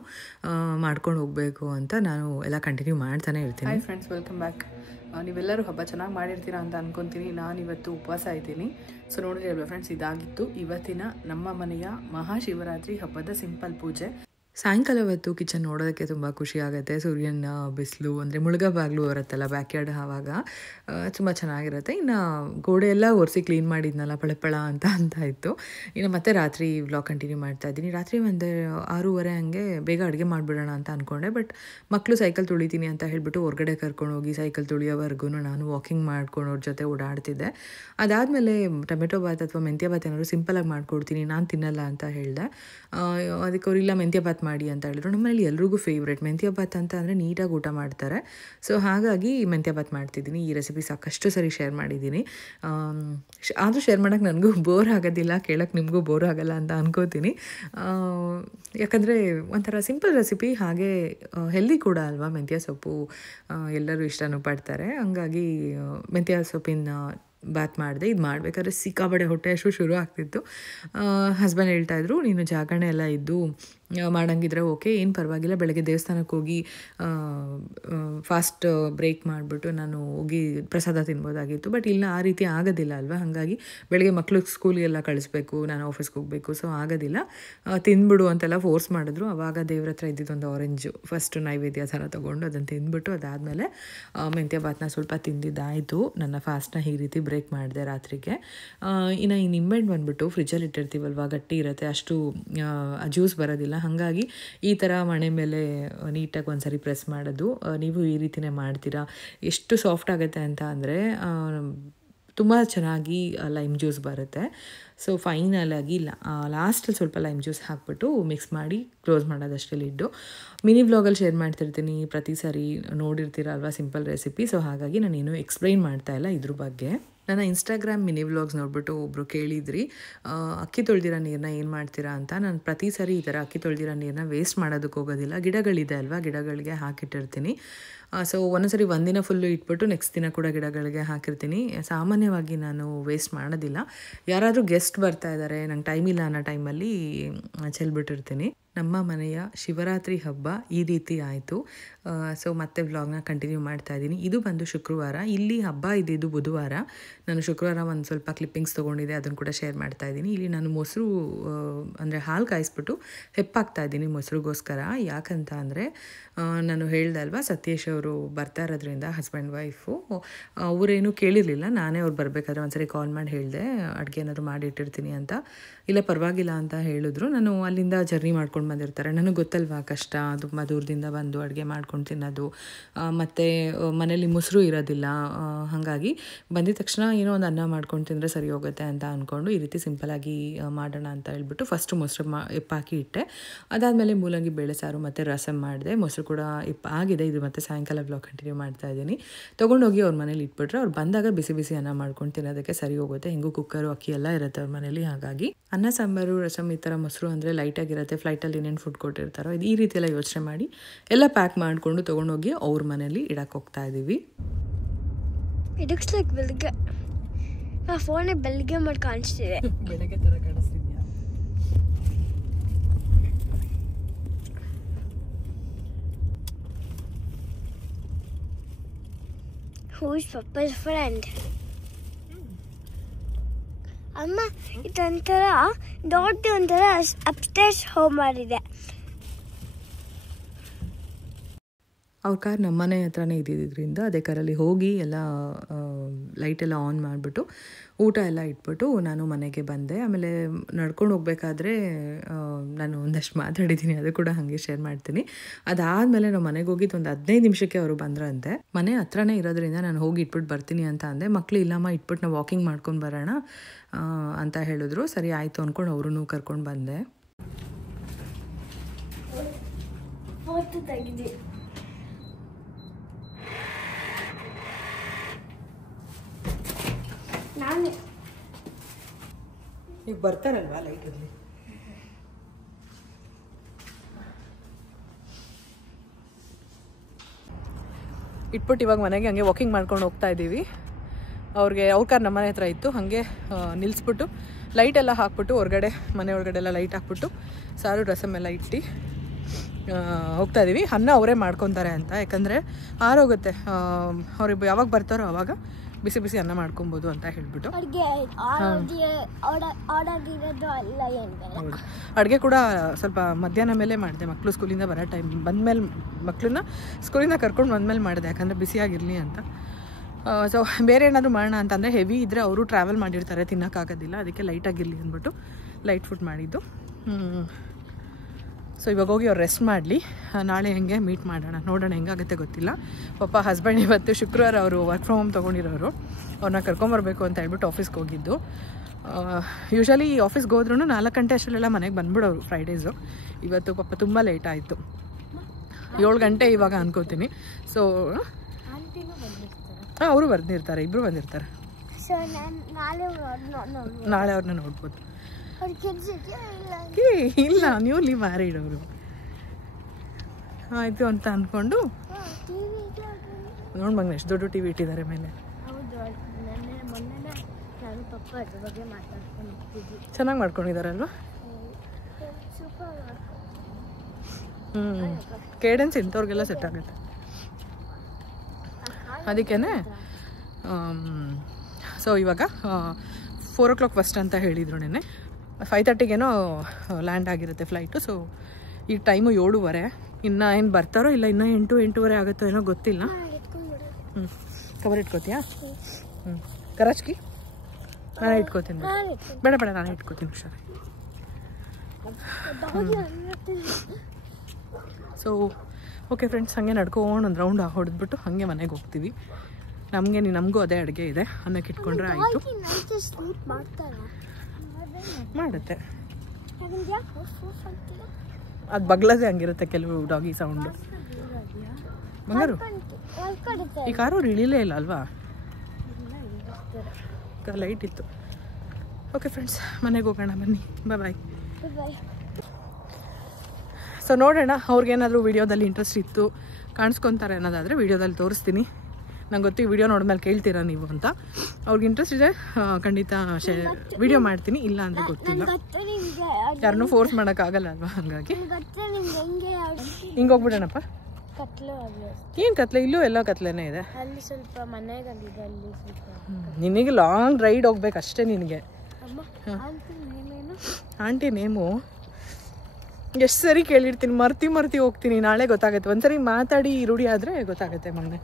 ಮಾಡ್ಕೊಂಡು ಹೋಗಬೇಕು ಅಂತ ನಾನು ಎಲ್ಲ ಕಂಟಿನ್ಯೂ ಮಾಡ್ತಾನೆ ಇರ್ತೀನಿ. Hi friends, welcome back. ನೀವೆಲ್ಲರೂ ಹಬ್ಬ ಚೆನ್ನಾಗಿ ಮಾಡಿರ್ತೀರಾ ಅಂತ ಅನ್ಕೊತೀನಿ. ನಾನಿವತ್ತು ಉಪವಾಸ ಇದ್ದೀನಿ. ಸೊ ನೋಡಿದ್ರೆ ಅಲ್ವಾ ಫ್ರೆಂಡ್ಸ್, ಇದಾಗಿತ್ತು ಇವತ್ತಿನ ನಮ್ಮ ಮನೆಯ ಮಹಾಶಿವರಾತ್ರಿ ಹಬ್ಬದ ಸಿಂಪಲ್ ಪೂಜೆ. ಸಾಯಂಕಾಲ ಹೊತ್ತು ಕಿಚನ್ ನೋಡೋದಕ್ಕೆ ತುಂಬ ಖುಷಿ ಆಗುತ್ತೆ. ಸೂರ್ಯನ ಬಿಸಿಲು ಅಂದರೆ ಮುಳುಗಬಾಗ್ಲು ಬರುತ್ತಲ್ಲ ಬ್ಯಾಕ್ಯಾರ್ಡ್, ಆವಾಗ ತುಂಬ ಚೆನ್ನಾಗಿರುತ್ತೆ. ಇನ್ನು ಗೋಡೆ ಎಲ್ಲ ಒರೆಸಿ ಕ್ಲೀನ್ ಮಾಡಿದ್ನಲ್ಲ ಪಳಪಳ ಅಂತ ಇತ್ತು. ಇನ್ನು ಮತ್ತೆ ರಾತ್ರಿ ವ್ಲಾಗ್ ಕಂಟಿನ್ಯೂ ಮಾಡ್ತಾ ಇದ್ದೀನಿ. ರಾತ್ರಿ ಒಂದು 6:30 ಹಂಗೆ ಬೇಗ ಅಡುಗೆ ಮಾಡಿಬಿಡೋಣ ಅಂತ ಅಂದ್ಕೊಂಡೆ. ಬಟ್ ಮಕ್ಕಳು ಸೈಕಲ್ ತುಳಿತೀನಿ ಅಂತ ಹೇಳಿಬಿಟ್ಟು ಹೊರಗಡೆ ಕರ್ಕೊಂಡು ಹೋಗಿ ಸೈಕಲ್ ತುಳಿಯೋವರೆಗೂ ನಾನು ವಾಕಿಂಗ್ ಮಾಡ್ಕೊಂಡು ಅವ್ರ ಜೊತೆ ಓಡಾಡ್ತಿದ್ದೆ. ಅದಾದಮೇಲೆ ಟೊಮೆಟೊ ಬಾತ್ ಅಥವಾ ಮೆಂತ್ಯ ಬಾತ್ ಏನಾದ್ರು ಸಿಂಪಲಾಗಿ ಮಾಡ್ಕೊಡ್ತೀನಿ, ನಾನು ತಿನ್ನಲ್ಲ ಅಂತ ಹೇಳಿದೆ. ಅದಕ್ಕೆ ಅವರಿಲ್ಲ ಮೆಂತ್ಯ ಬಾತ್ ಮಾಡಿ ಅಂತ ಹೇಳಿದ್ರು. ನಮ್ಮನೇಲಿ ಎಲ್ರಿಗೂ ಫೇವ್ರೇಟ್ ಮೆಂತ್ಯ ಬಾತ್ ಅಂತ ಅಂದರೆ ನೀಟಾಗಿ ಊಟ ಮಾಡ್ತಾರೆ. ಸೊ ಹಾಗಾಗಿ ಮೆಂತ್ಯ ಬಾತ್ ಮಾಡ್ತಿದ್ದೀನಿ. ಈ ರೆಸಿಪಿ ಸಾಕಷ್ಟು ಸರಿ ಶೇರ್ ಮಾಡಿದ್ದೀನಿ, ಆದರೂ ಶೇರ್ ಮಾಡೋಕ್ಕೆ ನನಗೂ ಬೋರ್ ಆಗೋದಿಲ್ಲ, ಕೇಳೋಕ್ಕೆ ನಿಮಗೂ ಬೋರ್ ಆಗೋಲ್ಲ ಅಂತ ಅನ್ಕೋತೀನಿ. ಯಾಕಂದರೆ ಒಂಥರ ಸಿಂಪಲ್ ರೆಸಿಪಿ, ಹಾಗೆ ಹೆಲ್ದಿ ಕೂಡ ಅಲ್ವಾ. ಮೆಂತ್ಯ ಸೊಪ್ಪು ಎಲ್ಲರೂ ಇಷ್ಟನೂ ಪಡ್ತಾರೆ, ಹಂಗಾಗಿ ಮೆಂತ್ಯ ಸೊಪ್ಪಿನ ಬಾತ್ ಮಾಡಿದೆ. ಇದು ಮಾಡಬೇಕಾದ್ರೆ ಸಿಕ್ಕಾಬಡೆ ಹೊಟ್ಟೆ ಶುರು ಆಗ್ತಿತ್ತು. ಹಸ್ಬೆಂಡ್ ಹೇಳ್ತಾಯಿದ್ರು, ನೀನು ಜಾಗರಣೆ ಎಲ್ಲ ಇದ್ದು ಮಾಡಂಗಿದ್ರೆ ಓಕೆ, ಏನು ಪರವಾಗಿಲ್ಲ, ಬೆಳಗ್ಗೆ ದೇವಸ್ಥಾನಕ್ಕೆ ಹೋಗಿ ಫಾಸ್ಟ್ ಬ್ರೇಕ್ ಮಾಡಿಬಿಟ್ಟು ನಾನು ಹೋಗಿ ಪ್ರಸಾದ ತಿನ್ಬೋದಾಗಿತ್ತು. ಬಟ್ ಇಲ್ಲ, ಆ ರೀತಿ ಆಗೋದಿಲ್ಲ ಅಲ್ವಾ. ಹಾಗಾಗಿ ಬೆಳಗ್ಗೆ ಮಕ್ಕಳು ಸ್ಕೂಲಿಗೆಲ್ಲ ಕಳಿಸ್ಬೇಕು, ನಾನು ಆಫೀಸ್ಗೆ ಹೋಗಬೇಕು, ಸೊ ಆಗೋದಿಲ್ಲ, ತಿಂದ್ಬಿಡು ಅಂತೆಲ್ಲ ಫೋರ್ಸ್ ಮಾಡಿದ್ರು. ಆವಾಗ ದೇವ್ರ ಹತ್ರ ಇದ್ದಿದ್ದೊಂದು ಆರೆಂಜು ಫಸ್ಟ್ ನೈವೇದ್ಯ ಥರ ತೊಗೊಂಡು ಅದನ್ನು ತಿಂದ್ಬಿಟ್ಟು ಅದಾದಮೇಲೆ ಮೆಂತ್ಯ ಬಾತ್ನ ಸ್ವಲ್ಪ ತಿಂದಿದ್ದಾಯಿತು. ನನ್ನ ಫಾಸ್ಟ್ನ ಈ ರೀತಿ ಬ್ರೇಕ್ ಮಾಡಿದೆ ರಾತ್ರಿಗೆ. ಇನ್ನು ಈ ನಿಂಬೆಹಣ್ಣು ಬಂದುಬಿಟ್ಟು ಫ್ರಿಜ್ಜಲ್ಲಿ ಇಟ್ಟಿರ್ತೀವಲ್ವ, ಗಟ್ಟಿ ಇರುತ್ತೆ, ಅಷ್ಟು ಜ್ಯೂಸ್ ಬರೋದಿಲ್ಲ, ಹಾಗಾಗಿ ಈ ಥರ ಮಣೆ ಮೇಲೆ ನೀಟಾಗಿ ಒಂದ್ಸರಿ ಪ್ರೆಸ್ ಮಾಡೋದು. ನೀವು ಈ ರೀತಿಯೇ ಮಾಡ್ತೀರಾ. ಎಷ್ಟು ಸಾಫ್ಟ್ ಆಗುತ್ತೆ ಅಂತ ಅಂದರೆ ತುಂಬ ಚೆನ್ನಾಗಿ ಲೈಮ್ ಜ್ಯೂಸ್ ಬರುತ್ತೆ. ಸೊ ಫೈನಲಾಗಿ ಲಾಸ್ಟಲ್ಲಿ ಸ್ವಲ್ಪ ಲೈಮ್ ಜ್ಯೂಸ್ ಹಾಕ್ಬಿಟ್ಟು ಮಿಕ್ಸ್ ಮಾಡಿ ಕ್ಲೋಸ್ ಮಾಡೋದಷ್ಟೇ ಲಿಡ್ಡು. ಮಿನಿ ವ್ಲಾಗಲ್ಲಿ ಶೇರ್ ಮಾಡ್ತಿರ್ತೀನಿ, ಪ್ರತಿ ಸಾರಿ ನೋಡಿರ್ತೀರಲ್ವ ಸಿಂಪಲ್ ರೆಸಿಪಿ. ಸೊ ಹಾಗಾಗಿ ನಾನೇನು ಎಕ್ಸ್ಪ್ಲೈನ್ ಮಾಡ್ತಾಯಿಲ್ಲ ಇದ್ರ ಬಗ್ಗೆ. ನನ್ನ ಇನ್ಸ್ಟಾಗ್ರಾಮ್ ಮಿನಿ ವ್ಲಾಗ್ಸ್ ನೋಡ್ಬಿಟ್ಟು ಒಬ್ಬರು ಕೇಳಿದ್ರಿ, ಅಕ್ಕಿ ತೊಳೆದಿರೋ ನೀರನ್ನ ಏನು ಮಾಡ್ತೀರಾ ಅಂತ. ನಾನು ಪ್ರತಿ ಸಾರಿ ಈ ಥರ ಅಕ್ಕಿ ತೊಳೆದಿರೋ ನೀರನ್ನ ವೇಸ್ಟ್ ಮಾಡೋದಕ್ಕೆ ಹೋಗೋದಿಲ್ಲ. ಗಿಡಗಳಿದೆ ಅಲ್ವಾ, ಗಿಡಗಳಿಗೆ ಹಾಕಿಟ್ಟಿರ್ತೀನಿ. ಸೊ ಒಂದೊಂದ್ಸರಿ ಒಂದಿನ ಫುಲ್ಲು ಇಟ್ಬಿಟ್ಟು ನೆಕ್ಸ್ಟ್ ದಿನ ಕೂಡ ಗಿಡಗಳಿಗೆ ಹಾಕಿರ್ತೀನಿ. ಸಾಮಾನ್ಯವಾಗಿ ನಾನು ವೇಸ್ಟ್ ಮಾಡೋದಿಲ್ಲ. ಯಾರಾದರೂ ಗೆಸ್ಟ್ ಬರ್ತಾ ಇದ್ದಾರೆ, ನಂಗೆ ಟೈಮ್ ಇಲ್ಲ ಅನ್ನೋ ಟೈಮಲ್ಲಿ ಚೆಲ್ಬಿಟ್ಟಿರ್ತೀನಿ. ನಮ್ಮ ಮನೆಯ ಶಿವರಾತ್ರಿ ಹಬ್ಬ ಈ ರೀತಿ ಆಯಿತು. ಸೊ ಮತ್ತೆ ವ್ಲಾಗ್ನ ಕಂಟಿನ್ಯೂ ಮಾಡ್ತಾ ಇದ್ದೀನಿ. ಇದು ಬಂದು ಶುಕ್ರವಾರ, ಇಲ್ಲಿ ಹಬ್ಬ ಇದ್ದಿದ್ದು ಬುಧವಾರ. ನಾನು ಶುಕ್ರವಾರ ಒಂದು ಸ್ವಲ್ಪ ಕ್ಲಿಪ್ಪಿಂಗ್ಸ್ ತೊಗೊಂಡಿದ್ದೆ, ಅದನ್ನು ಕೂಡ ಶೇರ್ ಮಾಡ್ತಾ ಇದ್ದೀನಿ. ಇಲ್ಲಿ ನಾನು ಮೊಸರು ಅಂದರೆ ಹಾಲು ಕಾಯಿಸ್ಬಿಟ್ಟು ಹೆಪ್ಪಾಗ್ತಾ ಇದ್ದೀನಿ ಮೊಸರುಗೋಸ್ಕರ. ಯಾಕಂತ ಅಂದರೆ ನಾನು ಹೇಳ್ದೆ ಅಲ್ವಾ, ಸತೀಶ್ ಅವರು ಬರ್ತಾ ಇರೋದ್ರಿಂದ ಹಸ್ಬೆಂಡ್ ವೈಫು ಅವರೇನು ಕೇಳಿರಲಿಲ್ಲ. ನಾನೇ ಅವ್ರು ಬರಬೇಕಾದ್ರೆ ಒಂದ್ಸರಿ ಕಾಲ್ ಮಾಡಿ ಹೇಳಿದೆ ಅಡುಗೆ ಏನಾದರೂ ಮಾಡಿಟ್ಟಿರ್ತೀನಿ ಅಂತ. ಇಲ್ಲ ಪರವಾಗಿಲ್ಲ ಅಂತ ಹೇಳಿದ್ರು. ನಾನು ಅಲ್ಲಿಂದ ಜರ್ನಿ ಮಾಡ್ಕೊಂಡು ಬಂದಿರ್ತಾರೆ, ನನಗೆ ಗೊತ್ತಲ್ವಾ ಕಷ್ಟ, ತುಂಬ ದೂರದಿಂದ ಬಂದು ಅಡುಗೆ ಮಾಡ್ಕೊಂಡು ತಿನ್ನೋದು, ಮತ್ತು ಮನೇಲಿ ಮೊಸರು ಇರೋದಿಲ್ಲ. ಹಾಗಾಗಿ ಬಂದಿದ ತಕ್ಷಣ ಏನೋ ಒಂದು ಅನ್ನ ಮಾಡ್ಕೊಂಡು ತಿಂದರೆ ಸರಿ ಹೋಗುತ್ತೆ ಅಂತ ಅಂದ್ಕೊಂಡು ಈ ರೀತಿ ಸಿಂಪಲಾಗಿ ಮಾಡೋಣ ಅಂತ ಹೇಳ್ಬಿಟ್ಟು ಫಸ್ಟು ಮೊಸರು ಎಪ್ಪಾಕಿ ಇಟ್ಟೆ. ಅದಾದಮೇಲೆ ಮೂಲಂಗಿ ಬೇಳೆ ಸಾರು ಮತ್ತು ರಸಮ್ ಮಾಡಿದೆ. ಮೊಸರು ಕೂಡ ಆಗಿದೆ. ಇದು ಮತ್ತು ಸಾಯಂಕಾಲ ಬ್ಲಾಗ್ ಕಂಟಿನ್ಯೂ ಮಾಡ್ತಾ ಇದ್ದೀನಿ. ತೊಗೊಂಡೋಗಿ ಅವ್ರ ಮನೇಲಿ ಇಟ್ಬಿಟ್ರೆ ಅವ್ರು ಬಂದಾಗ ಬಿಸಿ ಬಿಸಿ ಅನ್ನ ಮಾಡ್ಕೊಂಡು ತಿನ್ನೋದಕ್ಕೆ ಸರಿ ಹೋಗುತ್ತೆ. ಹೆಂಗೂ ಕುಕ್ಕರು ಅಕ್ಕಿ ಎಲ್ಲ ಇರುತ್ತೆ ಅವ್ರ ಮನೇಲಿ. ಹಾಗಾಗಿ ಅನ್ನ ಸಾಂಬಾರು ರಸಮ್ ಈ ಥರ ಮೊಸರು ಅಂದರೆ ಲೈಟಾಗಿರುತ್ತೆ. ಫ್ಲೈಟಲ್ಲಿ ಏನೇನು ಫುಡ್ ಕೊಟ್ಟಿರ್ತಾರೋ ಇದು ಈ ರೀತಿ ಎಲ್ಲ ಯೋಚನೆ ಮಾಡಿ ಎಲ್ಲ ಪ್ಯಾಕ್ ಮಾಡಿಕೊಂಡು ತೊಗೊಂಡೋಗಿ ಅವ್ರ ಮನೇಲಿ ಇಡಕ್ಕೆ ಹೋಗ್ತಾ ಇದ್ದೀವಿ. ಬೆಳಿಗ್ಗೆ ಆ ಫೋನ್ ಬೆಳಿಗ್ಗೆ ಮಾಡಿ ಕಾಣಿಸ್ತಿದೆ. ಬೆಳಗ್ಗೆ ಥರ ಕಾಣಿಸ್ತಿದ್ಯಾ? Who is Papa's friend? ಅಮ್ಮ ಇದೊಂಥರ ದೊಡ್ಡ ಒಂಥರ ಅಪ್ಸ್ಟೇರ್ಸ್ ಹೋಮ್ ಮಾಡಿದೆ. ಅವ್ರ ಕಾರ್ ನಮ್ಮ ಮನೆ ಹತ್ರನೇ ಇದ್ದಿದ್ದರಿಂದ ಅದೇ ಕಾರಲ್ಲಿ ಹೋಗಿ ಎಲ್ಲ ಲೈಟೆಲ್ಲ ಆನ್ ಮಾಡಿಬಿಟ್ಟು ಊಟ ಎಲ್ಲ ಇಟ್ಬಿಟ್ಟು ನಾನು ಮನೆಗೆ ಬಂದೆ. ಆಮೇಲೆ ನಡ್ಕೊಂಡು ಹೋಗ್ಬೇಕಾದ್ರೆ ನಾನು ಒಂದಷ್ಟು ಮಾತಾಡಿದ್ದೀನಿ, ಅದು ಕೂಡ ಹಾಗೆ ಶೇರ್ ಮಾಡ್ತೀನಿ. ಅದಾದಮೇಲೆ ನಾವು ಮನೆಗೆ ಹೋಗಿದ್ದು ಒಂದು 15 ನಿಮಿಷಕ್ಕೆ ಅವರು ಬಂದ್ರಂತೆ. ಮನೆ ಹತ್ರನೇ ಇರೋದ್ರಿಂದ ನಾನು ಹೋಗಿ ಇಟ್ಬಿಟ್ಟು ಬರ್ತೀನಿ ಅಂತ ಅಂದೆ. ಮಕ್ಕಳು ಇಲ್ಲಮ್ಮ ಇಟ್ಬಿಟ್ಟು ನಾವು ವಾಕಿಂಗ್ ಮಾಡ್ಕೊಂಡು ಬರೋಣ ಅಂತ ಹೇಳಿದ್ರು. ಸರಿ ಆಯಿತು ಅಂದ್ಕೊಂಡು ಅವ್ರೂ ಕರ್ಕೊಂಡು ಬಂದೆ. ಈಗ ಬರ್ತಾರಲ್ವಾ ಲೈಟಲ್ಲಿ. ಇಟ್ಬಿಟ್ಟು ಇವಾಗ ಮನೆಗೆ ಹಂಗೆ ವಾಕಿಂಗ್ ಮಾಡ್ಕೊಂಡು ಹೋಗ್ತಾ ಇದ್ದೀವಿ. ಅವ್ರಿಗೆ ಅವ್ರ ಕಾರ್ ನಮ್ಮ ಮನೆ ಹತ್ರ ಇತ್ತು, ಹಾಗೆ ನಿಲ್ಲಿಸ್ಬಿಟ್ಟು ಲೈಟೆಲ್ಲ ಹಾಕ್ಬಿಟ್ಟು ಹೊರಗಡೆ ಮನೆ ಒಳಗಡೆ ಎಲ್ಲ ಲೈಟ್ ಹಾಕ್ಬಿಟ್ಟು ಸಾರು ರಸಮ್ ಎಲ್ಲ ಇಟ್ಟು ಹೋಗ್ತಾ ಇದ್ದೀವಿ. ಅನ್ನ ಅವರೇ ಮಾಡ್ಕೊತಾರೆ ಅಂತ, ಯಾಕಂದರೆ ಆರೋಗುತ್ತೆ. ಅವ್ರು ಯಾವಾಗ ಬರ್ತಾರೋ ಆವಾಗ ಬಿಸಿ ಬಿಸಿ ಅನ್ನ ಮಾಡ್ಕೊಬೋದು ಅಂತ ಹೇಳ್ಬಿಟ್ಟು. ಅಡುಗೆ ಕೂಡ ಸ್ವಲ್ಪ ಮಧ್ಯಾಹ್ನ ಮೇಲೆ ಮಾಡಿದೆ. ಮಕ್ಕಳು ಸ್ಕೂಲಿಂದ ಬರೋ ಟೈಮ್ ಬಂದಮೇಲೆ, ಮಕ್ಕಳನ್ನ ಸ್ಕೂಲಿಂದ ಕರ್ಕೊಂಡು ಬಂದಮೇಲೆ ಮಾಡಿದೆ, ಯಾಕಂದರೆ ಬಿಸಿಯಾಗಿರಲಿ ಅಂತ. ಸೊ ಬೇರೆ ಏನಾದರೂ ಮಾಡೋಣ ಅಂತಂದರೆ ಹೆವಿ ಇದ್ದರೆ ಅವರು ಟ್ರಾವೆಲ್ ಮಾಡಿರ್ತಾರೆ, ತಿನ್ನೋಕ್ಕಾಗೋದಿಲ್ಲ. ಅದಕ್ಕೆ ಲೈಟಾಗಿರಲಿ ಅಂದ್ಬಿಟ್ಟು ಲೈಟ್ ಫುಡ್ ಮಾಡಿದ್ದು. ಸೊ ಇವಾಗ ಹೋಗಿ ಅವ್ರು ರೆಸ್ಟ್ ಮಾಡಲಿ, ನಾಳೆ ಹೆಂಗೆ ಮೀಟ್ ಮಾಡೋಣ, ನೋಡೋಣ ಹೆಂಗಾಗುತ್ತೆ ಗೊತ್ತಿಲ್ಲ. ಪಾಪ ಹಸ್ಬೆಂಡ್ ಇವತ್ತು ಶುಕ್ರವಾರ ಅವರು ವರ್ಕ್ ಫ್ರಮ್ ಹೋಮ್ ತೊಗೊಂಡಿರೋರು, ಅವ್ರನ್ನ ಕರ್ಕೊಂಬರ್ಬೇಕು ಅಂತ ಹೇಳ್ಬಿಟ್ಟು ಆಫೀಸ್ಗೆ ಹೋಗಿದ್ದು. ಯೂಶ್ವಲಿ ಆಫೀಸ್ಗೆ ಹೋದ್ರೂ 4 ಗಂಟೆ ಅಷ್ಟರಲ್ಲೆಲ್ಲ ಮನೆಗೆ ಬಂದ್ಬಿಡೋರು ಫ್ರೈಡೇಸು. ಇವತ್ತು ಪಾಪ ತುಂಬ ಲೇಟ್ ಆಯಿತು, 7 ಗಂಟೆ ಇವಾಗ ಅನ್ಕೋತೀನಿ. ಸೊ ಅವರು ಬಂದಿರ್ತಾರೆ, ಇಬ್ಬರು ಬಂದಿರ್ತಾರೆ. ನಾಳೆ ಅವ್ರನ್ನ ನೋಡ್ಬೋದು. ಇಲ್ಲ, ನ್ಯೂಲಿ ಮ್ಯಾರಿಡ್ ಅವರು. ಆಯಿತು ಅಂತ ಅಂದ್ಕೊಂಡು ನೋಡಿ ಮಗನ ಎಷ್ಟು ದೊಡ್ಡ ಟಿ ವಿ ಇಟ್ಟಿದ್ದಾರೆ ಮೇಲೆ. ಚೆನ್ನಾಗಿ ಮಾಡ್ಕೊಂಡಿದ್ದಾರಲ್ವ. ಕೇಡೆನ್ಸ್ ಇಂಥವ್ರಿಗೆಲ್ಲ ಸೆಟ್ ಆಗುತ್ತೆ. ಅದಕ್ಕೇ ಸೊ ಇವಾಗ 4 o'clock ಫಸ್ಟ್ ಅಂತ ಹೇಳಿದರು ನೆನ್ನೆ. 5:30ಗೇನೋ ಲ್ಯಾಂಡ್ ಆಗಿರುತ್ತೆ ಫ್ಲೈಟು. ಸೊ ಈಗ ಟೈಮು 7:15. ಇನ್ನು ಏನು ಬರ್ತಾರೋ ಇಲ್ಲ, ಇನ್ನೂ 8-8:30 ಆಗುತ್ತೋ ಏನೋ ಗೊತ್ತಿಲ್ಲ. ಕವರ್ ಇಟ್ಕೋತೀಯಾ? ಕರಾಚ್ಕಿ ನಾನೇ ಇಟ್ಕೋತೀನಿ. ಬೇಡ ನಾನೇ ಇಟ್ಕೋತೀನಿ ಹುಷಾರಾಗಿ. ಸೊ ಓಕೆ ಫ್ರೆಂಡ್ಸ್, ಹಾಗೆ ನಡ್ಕೊಂಡು ಒಂದು ರೌಂಡ್ ಹೊಡೆದ್ಬಿಟ್ಟು ಹಾಗೆ ಮನೆಗೆ ಹೋಗ್ತೀವಿ. ನಮಗೂ ಅದೇ ಅಡುಗೆ ಇದೆ, ಅನ್ನಕ್ಕೆ ಇಟ್ಕೊಂಡ್ರೆ ಆಯಿತು. ಮಾಡುತ್ತೆ, ಅದು ಬಗ್ಲದೇ ಹಂಗಿರುತ್ತೆ ಕೆಲವು ಡಾಗಿ ಸೌಂಡು. ಬಂಗಾರು ಈ ಕಾರು ಇಳಿಲೇ ಇಲ್ಲ ಅಲ್ವಾ, ಲೈಟ್ ಇತ್ತು. ಓಕೆ ಫ್ರೆಂಡ್ಸ್, ಮನೆಗೆ ಹೋಗೋಣ ಬನ್ನಿ. ಬಾಯ್. ಸೊ ನೋಡೋಣ, ಅವ್ರಿಗೇನಾದರೂ ವೀಡಿಯೋದಲ್ಲಿ ಇಂಟ್ರೆಸ್ಟ್ ಇತ್ತು, ಕಾಣಿಸ್ಕೊತಾರೆ ಅನ್ನೋದಾದರೆ ವೀಡಿಯೋದಲ್ಲಿ ತೋರಿಸ್ತೀನಿ. ನಂಗೆ ಗೊತ್ತು ಈ ವಿಡಿಯೋ ನೋಡಿದ್ಮೇಲೆ ಕೇಳ್ತೀರಾ ನೀವು ಅಂತ. ಅವ್ರಿಗೆ ಇಂಟ್ರೆಸ್ಟ್ ಇದೆ ಖಂಡಿತ ವಿಡಿಯೋ ಮಾಡ್ತೀನಿ, ಇಲ್ಲ ಅಂದರೆ ಗೊತ್ತಿಲ್ಲ. ಯಾರನ್ನೂ ಫೋರ್ಸ್ ಮಾಡೋಕ್ಕಾಗಲ್ಲ ಅಲ್ವಾ, ಹಾಗಾಗಿ ಹಿಂಗೆ ಹೋಗ್ಬಿಡೋಣಪ್ಪ. ಏನು ಕತ್ಲೆ? ಇಲ್ಲೂ ಎಲ್ಲ ಕತ್ಲೆನೇ ಇದೆ. ನಿನಗೆ ಲಾಂಗ್ ರೈಡ್ ಹೋಗ್ಬೇಕಷ್ಟೇ ನಿನಗೆ. ಆಂಟಿ ನೇಮು ಎಷ್ಟು ಸರಿ ಕೇಳಿರ್ತೀನಿ, ಮರ್ತಿ ಹೋಗ್ತೀನಿ. ನಾಳೆ ಗೊತ್ತಾಗುತ್ತೆ. ಒಂದ್ಸರಿ ಮಾತಾಡಿ ರೂಢಿ ಆದರೆ ಗೊತ್ತಾಗುತ್ತೆ. ಮೊನ್ನೆ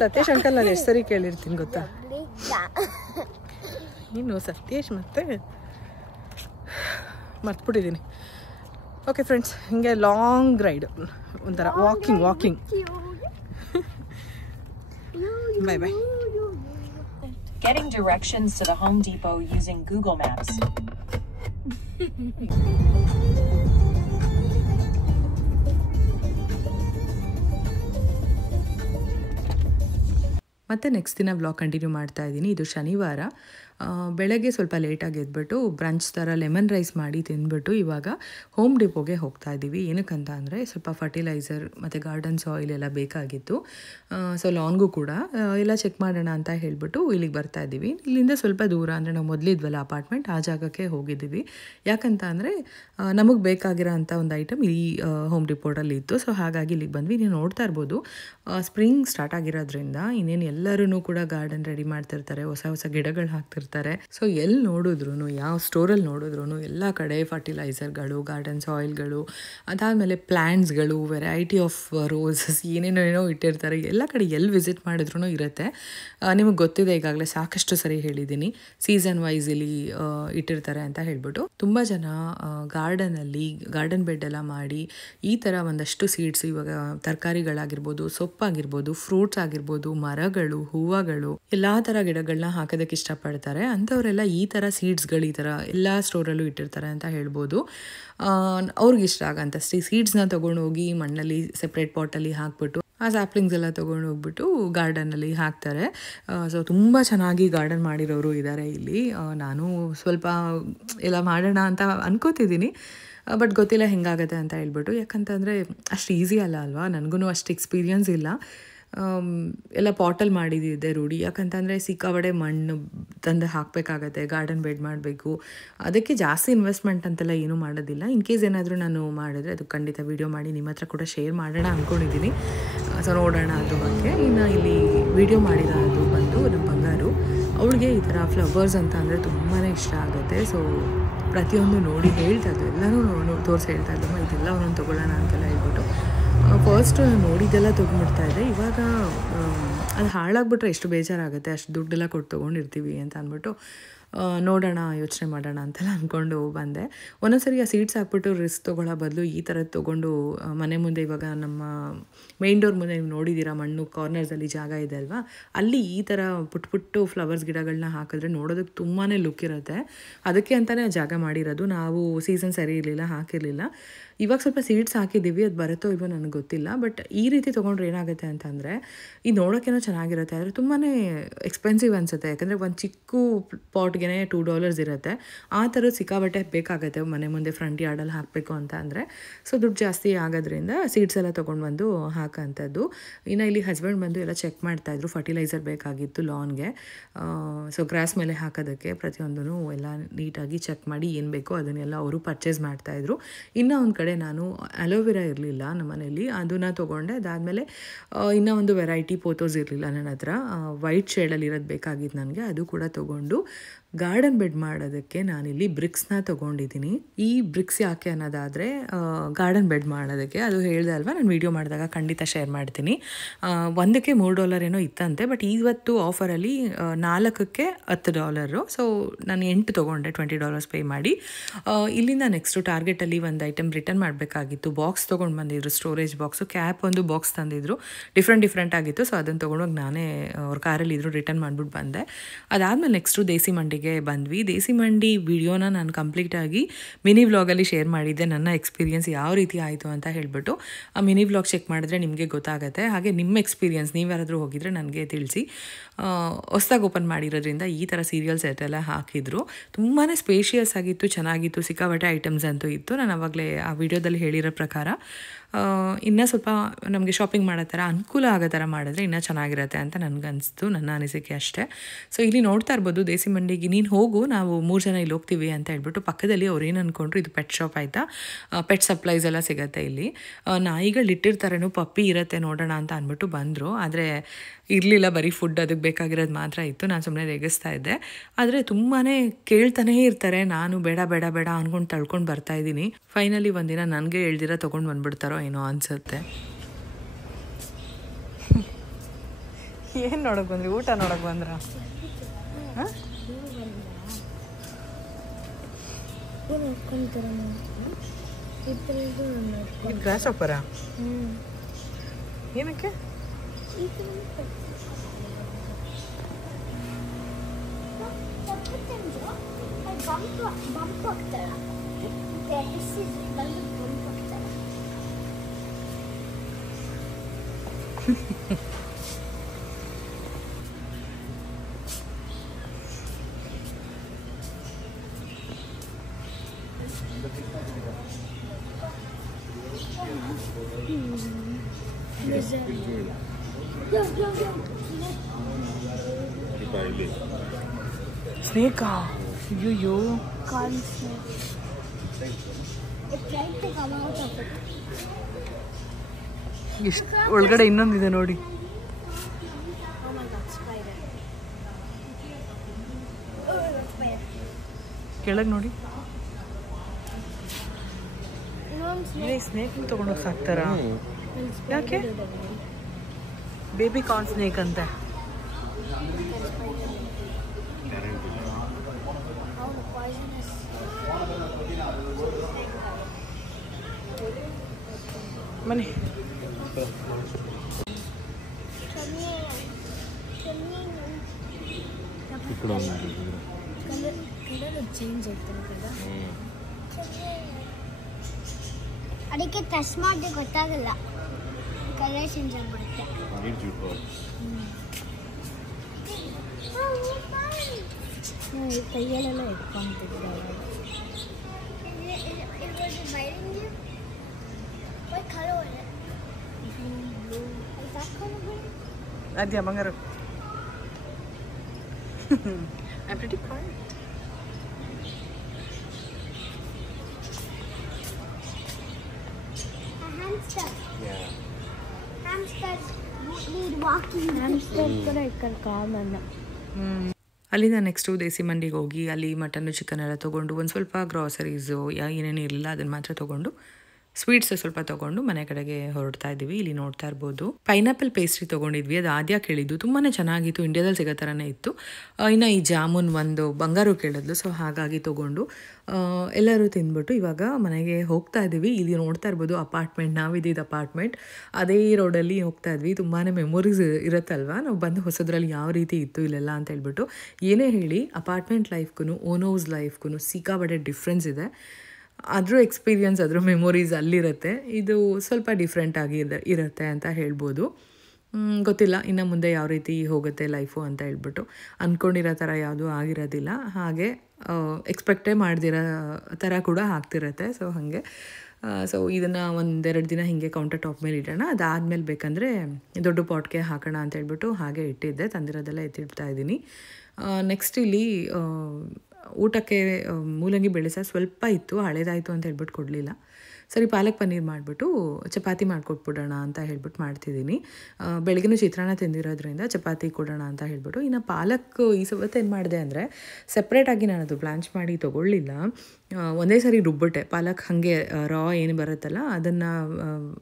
ಸತೀಶ್ ಅಂಕಲ್ ನಾನು ಎಷ್ಟು ಸರಿ ಕೇಳಿರ್ತೀನಿ ಗೊತ್ತಾ. ನೀನು ಸತೀಶ್ ಮತ್ತೆ ಮರ್ತ್ಬಿಟ್ಟಿದ್ದೀನಿ. ಓಕೆ ಫ್ರೆಂಡ್ಸ್, ಹಿಂಗೆ ಲಾಂಗ್ ರೈಡ್, ಒಂಥರ walking. Bye. Getting directions to the Home Depot using Google Maps. ಮತ್ತು ನೆಕ್ಸ್ಟ್ ದಿನ ವ್ಲಾಗ್ ಕಂಟಿನ್ಯೂ ಮಾಡ್ತಾ ಇದ್ದೀನಿ. ಇದು ಶನಿವಾರ. ಬೆಳಗ್ಗೆ ಸ್ವಲ್ಪ ಲೇಟಾಗಿ ಎದ್ಬಿಟ್ಟು ಬ್ರಂಚ್ ಥರ ಲೆಮನ್ ರೈಸ್ ಮಾಡಿ ತಿಂದ್ಬಿಟ್ಟು ಇವಾಗ ಹೋಮ್ ಡಿಪೋಗೆ ಹೋಗ್ತಾ ಇದ್ದೀವಿ. ಏನಕ್ಕಂತ ಅಂದರೆ ಸ್ವಲ್ಪ ಫರ್ಟಿಲೈಸರ್ ಮತ್ತು ಗಾರ್ಡನ್ ಸಾಯಿಲ್ ಎಲ್ಲ ಬೇಕಾಗಿತ್ತು. ಸೊ ಲಾನ್ಗೂ ಕೂಡ ಎಲ್ಲ ಚೆಕ್ ಮಾಡೋಣ ಅಂತ ಹೇಳಿಬಿಟ್ಟು ಇಲ್ಲಿಗೆ ಬರ್ತಾ ಇದ್ದೀವಿ. ಇಲ್ಲಿಂದ ಸ್ವಲ್ಪ ದೂರ, ಅಂದರೆ ನಾವು ಮೊದಲಿದ್ವಲ್ಲ ಅಪಾರ್ಟ್ಮೆಂಟ್, ಆ ಜಾಗಕ್ಕೆ ಹೋಗಿದ್ದೀವಿ. ಯಾಕಂತ ಅಂದರೆ ನಮಗೆ ಬೇಕಾಗಿರೋ ಅಂಥ ಒಂದು ಐಟಮ್ ಈ ಹೋಮ್ ಡಿಪೋಟಲ್ಲಿ ಇತ್ತು. ಸೊ ಹಾಗಾಗಿ ಇಲ್ಲಿಗೆ ಬಂದ್ವಿ. ನೀವು ನೋಡ್ತಾ ಇರ್ಬೋದು, ಸ್ಪ್ರಿಂಗ್ ಸ್ಟಾರ್ಟ್ ಆಗಿರೋದ್ರಿಂದ ಇನ್ನೇನು ಎಲ್ಲರೂ ಕೂಡ ಗಾರ್ಡನ್ ರೆಡಿ ಮಾಡ್ತಿರ್ತಾರೆ, ಹೊಸ ಗಿಡಗಳು ಹಾಕ್ತಿರ್ತಾರೆ. ಸೊ ಎಲ್ಲಿ ನೋಡಿದ್ರು, ಯಾವ ಸ್ಟೋರಲ್ಲಿ ನೋಡಿದ್ರು ಎಲ್ಲ ಕಡೆ ಫರ್ಟಿಲೈಸರ್ಗಳು, ಗಾರ್ಡನ್ ಸಾಯಿಲ್ಗಳು, ಅದಾದಮೇಲೆ ಪ್ಲ್ಯಾಂಟ್ಸ್ಗಳು, ವೆರೈಟಿ ಆಫ್ ರೋಸಸ್, ಏನೇನೋ ಇಟ್ಟಿರ್ತಾರೆ. ಎಲ್ಲ ಕಡೆ ಎಲ್ಲಿ ವಿಸಿಟ್ ಮಾಡಿದ್ರು ಇರುತ್ತೆ. ನಿಮಗೆ ಗೊತ್ತಿದೆ, ಈಗಾಗಲೇ ಸಾಕಷ್ಟು ಸರಿ ಹೇಳಿದ್ದೀನಿ, ಸೀಸನ್ ವೈಸ್ ಇಲ್ಲಿ ಇಟ್ಟಿರ್ತಾರೆ ಅಂತ ಹೇಳ್ಬಿಟ್ಟು. ತುಂಬ ಜನ ಗಾರ್ಡನ್ ಬೆಡ್ ಎಲ್ಲ ಮಾಡಿ ಈ ಥರ ಒಂದಷ್ಟು ಸೀಡ್ಸ್, ಇವಾಗ ತರಕಾರಿಗಳಾಗಿರ್ಬೋದು, ಸೊಪ್ಪಾಗಿರ್ಬೋದು, ಫ್ರೂಟ್ಸ್ ಆಗಿರ್ಬೋದು, ಮರಗಳು, ಹೂವುಗಳು, ಎಲ್ಲ ಥರ ಗಿಡಗಳನ್ನ ಹಾಕೋದಕ್ಕೆ ಇಷ್ಟಪಡ್ತಾರೆ. ಅಂಥವರೆಲ್ಲ ಈ ಥರ ಸೀಡ್ಸ್ಗಳು ಈ ಥರ ಎಲ್ಲ ಸ್ಟೋರಲ್ಲೂ ಇಟ್ಟಿರ್ತಾರೆ ಅಂತ ಹೇಳ್ಬೋದು. ಅವ್ರಿಗೆ ಇಷ್ಟ ಆಗಂತ ಸೀಡ್ಸ್ನ ತೊಗೊಂಡು ಹೋಗಿ ಮಣ್ಣಲ್ಲಿ ಸೆಪ್ರೇಟ್ ಪಾಟಲ್ಲಿ ಹಾಕ್ಬಿಟ್ಟು ಆ ಸ್ಯಾಪ್ಲಿಂಗ್ಸ್ ಎಲ್ಲ ತೊಗೊಂಡು ಹೋಗ್ಬಿಟ್ಟು ಗಾರ್ಡನಲ್ಲಿ ಹಾಕ್ತಾರೆ. ಸೊ ತುಂಬ ಚೆನ್ನಾಗಿ ಗಾರ್ಡನ್ ಮಾಡಿರೋರು ಇದ್ದಾರೆ ಇಲ್ಲಿ. ನಾನು ಸ್ವಲ್ಪ ಎಲ್ಲ ಮಾಡೋಣ ಅಂತ ಅನ್ಕೋತಿದ್ದೀನಿ, ಬಟ್ ಗೊತ್ತಿಲ್ಲ ಹೆಂಗಾಗತ್ತೆ ಅಂತ ಹೇಳ್ಬಿಟ್ಟು. ಯಾಕಂತಂದರೆ ಅಷ್ಟು ಈಸಿ ಅಲ್ವಾ, ನನಗೂ ಅಷ್ಟು ಎಕ್ಸ್ಪೀರಿಯನ್ಸ್ ಇಲ್ಲ. ಎಲ್ಲ ಪಾಟಲ್ಲಿ ಮಾಡಿದ್ದೆ ರೂಢಿ. ಯಾಕಂತಂದರೆ ಸಿಕ್ಕಾಬಡೆ ಮಣ್ಣು ತಂದು ಹಾಕಬೇಕಾಗತ್ತೆ, ಗಾರ್ಡನ್ ಬೆಡ್ ಮಾಡಬೇಕು. ಅದಕ್ಕೆ ಜಾಸ್ತಿ ಇನ್ವೆಸ್ಟ್ಮೆಂಟ್ ಅಂತೆಲ್ಲ ಏನೂ ಮಾಡೋದಿಲ್ಲ. ಇನ್ ಕೇಸ್ ಏನಾದರೂ ನಾನು ಮಾಡಿದ್ರೆ ಅದು ಖಂಡಿತ ವೀಡಿಯೋ ಮಾಡಿ ನಿಮ್ಮ ಹತ್ರ ಕೂಡ ಶೇರ್ ಮಾಡೋಣ ಅಂದ್ಕೊಂಡಿದ್ದೀನಿ. ಸೊ ನೋಡೋಣ ಅದ್ರ ಬಗ್ಗೆ. ಇನ್ನು ಇಲ್ಲಿ ವೀಡಿಯೋ ಮಾಡಿದ ಅದು ಬಂದು ನಮ್ಮ ಬಂಗಾರು, ಅವಳಿಗೆ ಈ ಥರ ಫ್ಲವರ್ಸ್ ಅಂತ ಅಂದರೆ ತುಂಬಾ ಇಷ್ಟ ಆಗುತ್ತೆ. ಸೊ ಪ್ರತಿಯೊಂದು ನೋಡಿ ಹೇಳ್ತಾ ಇದ್ದರು, ಎಲ್ಲನೂ ತೋರಿಸಿ ಹೇಳ್ತಾ ಇದ್ದಮ್ಮ, ಇದೆಲ್ಲ ಒಂದೊಂದು ತೊಗೊಳ್ಳೋಣ ಅಂತೆಲ್ಲ ಹೇಳ್ಬಿಟ್ಟು. ಫಸ್ಟ್ ನೋಡಿದ್ದೆಲ್ಲ ತೊಗೊಂಡ್ಬಿಡ್ತಾ ಇದ್ದೆ. ಇವಾಗ ಅದು ಹಾಳಾಗ್ಬಿಟ್ರೆ ಎಷ್ಟು ಬೇಜಾರಾಗುತ್ತೆ, ಅಷ್ಟು ದುಡ್ಡೆಲ್ಲ ಕೊಟ್ಟು ತೊಗೊಂಡಿರ್ತೀವಿ ಅಂತ ಅಂದ್ಬಿಟ್ಟು ನೋಡೋಣ, ಯೋಚನೆ ಮಾಡೋಣ ಅಂತೆಲ್ಲ ಅಂದ್ಕೊಂಡು ಬಂದೆ. ಒಂದೊಂದ್ಸರಿ ಆ ಸೀಡ್ಸ್ ಹಾಕ್ಬಿಟ್ಟು ರಿಸ್ಕ್ ತೊಗೊಳ್ಳೋ ಬದಲು ಈ ಥರದ್ದು ತೊಗೊಂಡು ಮನೆ ಮುಂದೆ, ಇವಾಗ ನಮ್ಮ ಮೇನ್ ಡೋರ್ ಮುಂದೆ ನೀವು ನೋಡಿದ್ದೀರಾ ಮಣ್ಣು ಕಾರ್ನರ್ಸಲ್ಲಿ ಜಾಗ ಇದೆ ಅಲ್ವಾ, ಅಲ್ಲಿ ಈ ಥರ ಪುಟ್ಟು ಫ್ಲವರ್ಸ್ ಗಿಡಗಳನ್ನ ಹಾಕಿದ್ರೆ ನೋಡೋದಕ್ಕೆ ತುಂಬಾ ಲುಕ್ ಇರುತ್ತೆ. ಅದಕ್ಕೆ ಅಂತಲೇ ಆ ಜಾಗ ಮಾಡಿರೋದು. ನಾವು ಸೀಸನ್ ಸರಿ ಇರಲಿಲ್ಲ, ಹಾಕಿರಲಿಲ್ಲ. ಇವಾಗ ಸ್ವಲ್ಪ ಸೀಡ್ಸ್ ಹಾಕಿದ್ದೀವಿ, ಅದು ಬರುತ್ತೋ ಇಲ್ವೋ ನನಗೆ ಗೊತ್ತಿಲ್ಲ. ಬಟ್ ಈ ರೀತಿ ತೊಗೊಂಡ್ರೆ ಏನಾಗುತ್ತೆ ಅಂತಂದರೆ ಇದು ನೋಡೋಕ್ಕೇನೋ ಚೆನ್ನಾಗಿರುತ್ತೆ, ಆದರೆ ತುಂಬಾ ಎಕ್ಸ್ಪೆನ್ಸಿವ್ ಅನಿಸುತ್ತೆ. ಯಾಕಂದರೆ ಒಂದು ಚಿಕ್ಕ ಪಾಟ್ಗೆ $2 ಇರುತ್ತೆ. ಆ ಥರದ್ದು ಸಿಕ್ಕಾಬಟ್ಟೆ ಬೇಕಾಗುತ್ತೆ ಮನೆ ಮುಂದೆ ಫ್ರಂಟ್ ಯಾರ್ಡಲ್ಲಿ ಹಾಕಬೇಕು ಅಂತ ಅಂದರೆ. ಸೊ ದುಡ್ಡು ಜಾಸ್ತಿ ಆಗೋದ್ರಿಂದ ಸೀಡ್ಸ್ ಎಲ್ಲ ತೊಗೊಂಡು ಬಂದು ಹಾಕೋಂಥದ್ದು. ಇನ್ನು ಇಲ್ಲಿ ಹಸ್ಬೆಂಡ್ ಬಂದು ಎಲ್ಲ ಚೆಕ್ ಮಾಡ್ತಾಯಿದ್ರು, ಫರ್ಟಿಲೈಸರ್ ಬೇಕಾಗಿತ್ತು ಲಾನ್ಗೆ. ಸೊ ಗ್ರಾಸ್ ಮೇಲೆ ಹಾಕೋದಕ್ಕೆ ಪ್ರತಿಯೊಂದೂ ಎಲ್ಲ ನೀಟಾಗಿ ಚೆಕ್ ಮಾಡಿ ಏನು ಬೇಕೋ ಅದನ್ನೆಲ್ಲ ಅವರು ಪರ್ಚೇಸ್ ಮಾಡ್ತಾಯಿದ್ರು. ಇನ್ನು ಒಂದು ಕಡೆ ನಾನು ಅಲೋವೆರಾ ಇರಲಿಲ್ಲ ನಮ್ಮ ಮನೇಲಿ, ಅದನ್ನು ತೊಗೊಂಡೆ. ಅದಾದಮೇಲೆ ಇನ್ನೂ ಒಂದು ವೆರೈಟಿ ಪೋತೋಸ್ ಇರಲಿಲ್ಲ ನನ್ನ ಹತ್ರ, ವೈಟ್ ಶೇಡಲ್ಲಿ ಇರೋದು ಬೇಕಾಗಿತ್ತು ನನಗೆ, ಅದು ಕೂಡ ತೊಗೊಂಡು ಗಾರ್ಡನ್ ಬೆಡ್ ಮಾಡೋದಕ್ಕೆ ನಾನಿಲ್ಲಿ ಬ್ರಿಕ್ಸ್ನ ತೊಗೊಂಡಿದ್ದೀನಿ. ಈ ಬ್ರಿಕ್ಸ್ ಯಾಕೆ ಅನ್ನೋದಾದರೆ ಗಾರ್ಡನ್ ಬೆಡ್ ಮಾಡೋದಕ್ಕೆ, ಅದು ಹೇಳಿದೆ ಅಲ್ವಾ, ನಾನು ವೀಡಿಯೋ ಮಾಡಿದಾಗ ಖಂಡಿತ ಶೇರ್ ಮಾಡ್ತೀನಿ. ಒಂದಕ್ಕೆ $3 ಏನೋ ಇತ್ತಂತೆ, ಬಟ್ ಇವತ್ತು ಆಫರಲ್ಲಿ 4ಕ್ಕೆ $10. ಸೊ ನಾನು 8 ತೊಗೊಂಡೆ, $20 ಪೇ ಮಾಡಿ. ಇಲ್ಲಿಂದ ನೆಕ್ಸ್ಟು ಟಾರ್ಗೆಟಲ್ಲಿ ಒಂದು ಐಟಮ್ ರಿಟರ್ನ್ ಮಾಡಬೇಕಾಗಿತ್ತು. ಬಾಕ್ಸ್ ತೊಗೊಂಡು ಬಂದಿದ್ರು, ಸ್ಟೋರೇಜ್ ಬಾಕ್ಸು, ಕ್ಯಾಪ್ ಒಂದು ಬಾಕ್ಸ್ ತಂದಿದ್ರು, ಡಿಫ್ರೆಂಟ್ ಆಗಿತ್ತು. ಸೊ ಅದನ್ನು ತೊಗೊಂಡೋಗಿ ನಾನೇ ಅವ್ರ ಕಾರಲ್ಲಿ ಇದ್ರು ರಿಟರ್ನ್ ಮಾಡಿಬಿಟ್ಟು ಬಂದೆ. ಅದಾದಮೇಲೆ ನೆಕ್ಸ್ಟು ದೇಸಿ ಮಂಡಿಗೆ ಬಂದ್ವಿ. ದೇಸಿ ಮಂಡಿ ವಿಡಿಯೋನ ನಾನು ಕಂಪ್ಲೀಟಾಗಿ ಮಿನಿ ವ್ಲಾಗಲ್ಲಿ ಶೇರ್ ಮಾಡಿದ್ದೆ, ನನ್ನ ಎಕ್ಸ್ಪೀರಿಯನ್ಸ್ ಯಾವ ರೀತಿ ಆಯಿತು ಅಂತ ಹೇಳಿಬಿಟ್ಟು. ಆ ಮಿನಿ ವ್ಲಾಗ್ ಚೆಕ್ ಮಾಡಿದ್ರೆ ನಿಮಗೆ ಗೊತ್ತಾಗುತ್ತೆ. ಹಾಗೆ ನಿಮ್ಮ ಎಕ್ಸ್ಪೀರಿಯನ್ಸ್ ನೀವು ಯಾರಾದರೂ ಹೋಗಿದ್ರೆ ನನಗೆ ತಿಳಿಸಿ. ಹೊಸ್ದಾಗಿ ಓಪನ್ ಮಾಡಿರೋದ್ರಿಂದ ಈ ಥರ ಸೀರಿಯಲ್ ಸೆಟ್ ಎಲ್ಲ ಹಾಕಿದ್ರು. ತುಂಬಾ ಸ್ಪೇಷಿಯಸ್ ಆಗಿತ್ತು, ಚೆನ್ನಾಗಿತ್ತು, ಸಿಕ್ಕಾಪಟ್ಟೆ ಐಟಮ್ಸ್ ಅಂತೂ ಇತ್ತು. ನಾನು ಆವಾಗಲೇ ಆ ವಿಡಿಯೋದಲ್ಲಿ ಹೇಳಿರೋ ಪ್ರಕಾರ ಇನ್ನೂ ಸ್ವಲ್ಪ ನಮಗೆ ಶಾಪಿಂಗ್ ಮಾಡೋ ಥರ ಅನುಕೂಲ ಆಗೋ ಥರ ಮಾಡಿದ್ರೆ ಇನ್ನೂ ಚೆನ್ನಾಗಿರುತ್ತೆ ಅಂತ ನನಗನ್ನಿಸ್ತು, ನನ್ನ ಅನಿಸಿಕೆ ಅಷ್ಟೇ. ಸೊ ಇಲ್ಲಿ ನೋಡ್ತಾ ಇರ್ಬೋದು ದೇಸಿ ಮಂಡಿಗೆ ನೀನು ಹೋಗು, ನಾವು 3 ಜನ ಇಲ್ಲಿ ಹೋಗ್ತೀವಿ ಅಂತ ಹೇಳ್ಬಿಟ್ಟು ಪಕ್ಕದಲ್ಲಿ ಅವ್ರು ಏನು ಅಂದ್ಕೊಂಡ್ರು, ಇದು ಪೆಟ್ ಶಾಪ್ ಆಯಿತಾ, ಪೆಟ್ ಸಪ್ಲೈಸ್ ಎಲ್ಲ ಸಿಗುತ್ತೆ ಇಲ್ಲಿ, ನಾಯಿಗಳು ಇಟ್ಟಿರ್ತಾರೇನೋ, ಪಪ್ಪಿ ಇರುತ್ತೆ ನೋಡೋಣ ಅಂತ ಅಂದ್ಬಿಟ್ಟು ಬಂದರು. ಆದರೆ ಇರಲಿಲ್ಲ, ಬರೀ ಫುಡ್ ಅದಕ್ಕೆ ಬೇಕಾಗಿರೋದು ಮಾತ್ರ ಇತ್ತು. ನಾನು ಸುಮ್ಮನೆ ರೇಗಿಸ್ತಾ ಇದ್ದೆ. ಆದರೆ ತುಂಬಾ ಕೇಳ್ತಾನೇ ಇರ್ತಾರೆ. ನಾನು ಬೇಡ ಬೇಡ ಬೇಡ ಅಂದ್ಕೊಂಡು ತಳ್ಕೊಂಡು ಬರ್ತಾಯಿದ್ದೀನಿ. ಫೈನಲಿ ಒಂದಿನ ನನಗೆ ಹೇಳ್ದಿರ ತೊಗೊಂಡು ಬಂದುಬಿಡ್ತಾರೋ ಏನೋ ಅನಿಸುತ್ತೆ. ಏನು ನೋಡೋಕೆ ಬಂದ್ರಿ? ಊಟ ನೋಡೋಕೆ ಬಂದ್ರ? ಗ್ರಾಸ್ ಹಾಪರ ಏನಕ್ಕೆ? ಸ್ನೇಕಾ? ಅಯ್ಯೋ, ಎಷ್ಟು ಒಳಗಡೆ ಇನ್ನೊಂದಿದೆ ನೋಡಿ. ಕೆಳಗೆ ನೋಡಿ. ಸ್ನೇಕ್ ತಗೊಂಡೋಗಿ ಸಾಕ್ತಾರ? ಯಾಕೆ? ಬೇಬಿ ಕಾರ್ನ್ ಸ್ನೇಕ್ ಅಂತೆ. ಮನೆ ಚೇಂಜ್ ಆಯ್ತಲ್ಲ ಅದಕ್ಕೆ ಟಚ್ ಮಾಡಿದ್ರೆ ಗೊತ್ತಾಗಲ್ಲ, ಕಲರ್ ಚೇಂಜ್ ಆಗ್ಬಿಡುತ್ತೆ. ಕೈಯಲ್ಲೆಲ್ಲ ಎತ್ಕೊಂತಿದ್ದೆ. ಅದ್ಯಾ ಬಂಗಾರ? I'm pretty quiet. Hamster. Yeah. Hamsters need walking. Hamster ಕೂಡ ಇಕ್ಕಲ್ ಕಾಮನ್ನ. ಅಲ್ಲಿಂದ ನೆಕ್ಸ್ಟು ದೇಸಿ ಮಂಡಿಗೆ ಹೋಗಿ ಅಲ್ಲಿ ಮಟನ್ನು ಚಿಕನ್ ಎಲ್ಲ ತೊಗೊಂಡು ಒಂದು ಸ್ವಲ್ಪ ಗ್ರಾಸರೀಸು ಏನೇನು ಇರಲಿಲ್ಲ ಅದನ್ನು ಮಾತ್ರ ತೊಗೊಂಡು ಸ್ವೀಟ್ಸ್ ಸ್ವಲ್ಪ ತೊಗೊಂಡು ಮನೆ ಕಡೆಗೆ ಹೊರಡ್ತಾ ಇದ್ದೀವಿ. ಇಲ್ಲಿ ನೋಡ್ತಾ ಇರ್ಬೋದು ಪೈನಾಪಲ್ ಪೇಸ್ಟ್ರಿ ತೊಗೊಂಡಿದ್ವಿ. ಅದು ಆದ್ಯ ಕೇಳಿದ್ದು, ತುಂಬಾ ಚೆನ್ನಾಗಿತ್ತು, ಇಂಡಿಯಾದಲ್ಲಿ ಸಿಗೋ ಥರನೇ ಇತ್ತು. ಇನ್ನು ಈ ಜಾಮೂನ್ ಒಂದು ಬಂಗಾರು ಕೇಳಿದ್ಲು, ಸೊ ಹಾಗಾಗಿ ತೊಗೊಂಡು ಎಲ್ಲರೂ ತಿಂದ್ಬಿಟ್ಟು ಇವಾಗ ಮನೆಗೆ ಹೋಗ್ತಾ ಇದ್ದೀವಿ. ಇಲ್ಲಿ ನೋಡ್ತಾ ಇರ್ಬೋದು ಅಪಾರ್ಟ್ಮೆಂಟ್, ನಾವಿದ್ದಿದ್ದು ಅಪಾರ್ಟ್ಮೆಂಟ್ ಅದೇ ರೋಡಲ್ಲಿ ಹೋಗ್ತಾ ಇದ್ವಿ. ತುಂಬಾ ಮೆಮೊರೀಸ್ ಇರುತ್ತಲ್ವ, ನಾವು ಬಂದು ಹೊಸದ್ರಲ್ಲಿ ಯಾವ ರೀತಿ ಇತ್ತು ಇಲ್ಲೆಲ್ಲ ಅಂತ ಹೇಳ್ಬಿಟ್ಟು. ಏನೇ ಹೇಳಿ ಅಪಾರ್ಟ್ಮೆಂಟ್ ಲೈಫ್ಗೂ ಓನ್ ಹೌಸ್ ಲೈಫ್ಗೂ ಸಿಕ್ಕಾಪಟ್ಟೆ ಡಿಫ್ರೆನ್ಸ್ ಇದೆ. ಅದ್ರ ಎಕ್ಸ್ಪೀರಿಯನ್ಸ್, ಅದ್ರ ಮೆಮೊರೀಸ್ ಅಲ್ಲಿರುತ್ತೆ. ಇದು ಸ್ವಲ್ಪ ಡಿಫ್ರೆಂಟಾಗಿ ಇರುತ್ತೆ ಅಂತ ಹೇಳ್ಬೋದು. ಗೊತ್ತಿಲ್ಲ ಇನ್ನು ಮುಂದೆ ಯಾವ ರೀತಿ ಹೋಗುತ್ತೆ ಲೈಫು ಅಂತ ಹೇಳ್ಬಿಟ್ಟು. ಅಂದ್ಕೊಂಡಿರೋ ಥರ ಯಾವುದೂ ಆಗಿರೋದಿಲ್ಲ, ಹಾಗೆ ಎಕ್ಸ್ಪೆಕ್ಟೇ ಮಾಡ್ದಿರೋ ಥರ ಕೂಡ ಆಗ್ತಿರತ್ತೆ. ಸೊ ಹಾಗೆ ಸೊ ಇದನ್ನು 1-2 ದಿನ ಹೀಗೆ ಕೌಂಟರ್ ಟಾಪ್ ಮೇಲೆ ಇಡೋಣ. ಅದಾದಮೇಲೆ ಬೇಕಂದರೆ ದೊಡ್ಡ ಪಾಟ್ಗೆ ಹಾಕೋಣ ಅಂತ ಹೇಳ್ಬಿಟ್ಟು ಹಾಗೆ ಇಟ್ಟಿದ್ದೆ. ತಂದಿರೋದೆಲ್ಲ ಎತ್ತಿಡ್ತಾ ಇದ್ದೀನಿ. ನೆಕ್ಸ್ಟ್ ಇಲ್ಲಿ ಊಟಕ್ಕೆ ಮೂಲಂಗಿ ಬೆಳೆಸ ಸ್ವಲ್ಪ ಇತ್ತು, ಹಳೇದಾಯಿತು ಅಂತ ಹೇಳ್ಬಿಟ್ಟು ಕೊಡಲಿಲ್ಲ. ಸರಿ ಪಾಲಕ್ ಪನ್ನೀರ್ ಮಾಡಿಬಿಟ್ಟು ಚಪಾತಿ ಮಾಡಿಕೊಟ್ಬಿಡೋಣ ಅಂತ ಹೇಳ್ಬಿಟ್ಟು ಮಾಡ್ತಿದ್ದೀನಿ. ಬೆಳಗ್ಗೆನೂ ಚಿತ್ರಾನ್ನ ತಿಂದಿರೋದ್ರಿಂದ ಚಪಾತಿ ಕೊಡೋಣ ಅಂತ ಹೇಳ್ಬಿಟ್ಟು. ಇನ್ನು ಪಾಲಕ್ ಈ ಸವತ್ತು ಏನು ಮಾಡಿದೆ ಅಂದರೆ ಸಪ್ರೇಟಾಗಿ ನಾನು ಅದು ಬ್ಲಾಂಚ್ ಮಾಡಿ ತೊಗೊಳ್ಳಿಲ್ಲ, ಒಂದೇ ಸರಿ ರುಬ್ಬಿಟ್ಟೆ. ಪಾಲಕ್ ಹಾಗೆ ರಾ ಏನು ಬರುತ್ತಲ್ಲ ಅದನ್ನು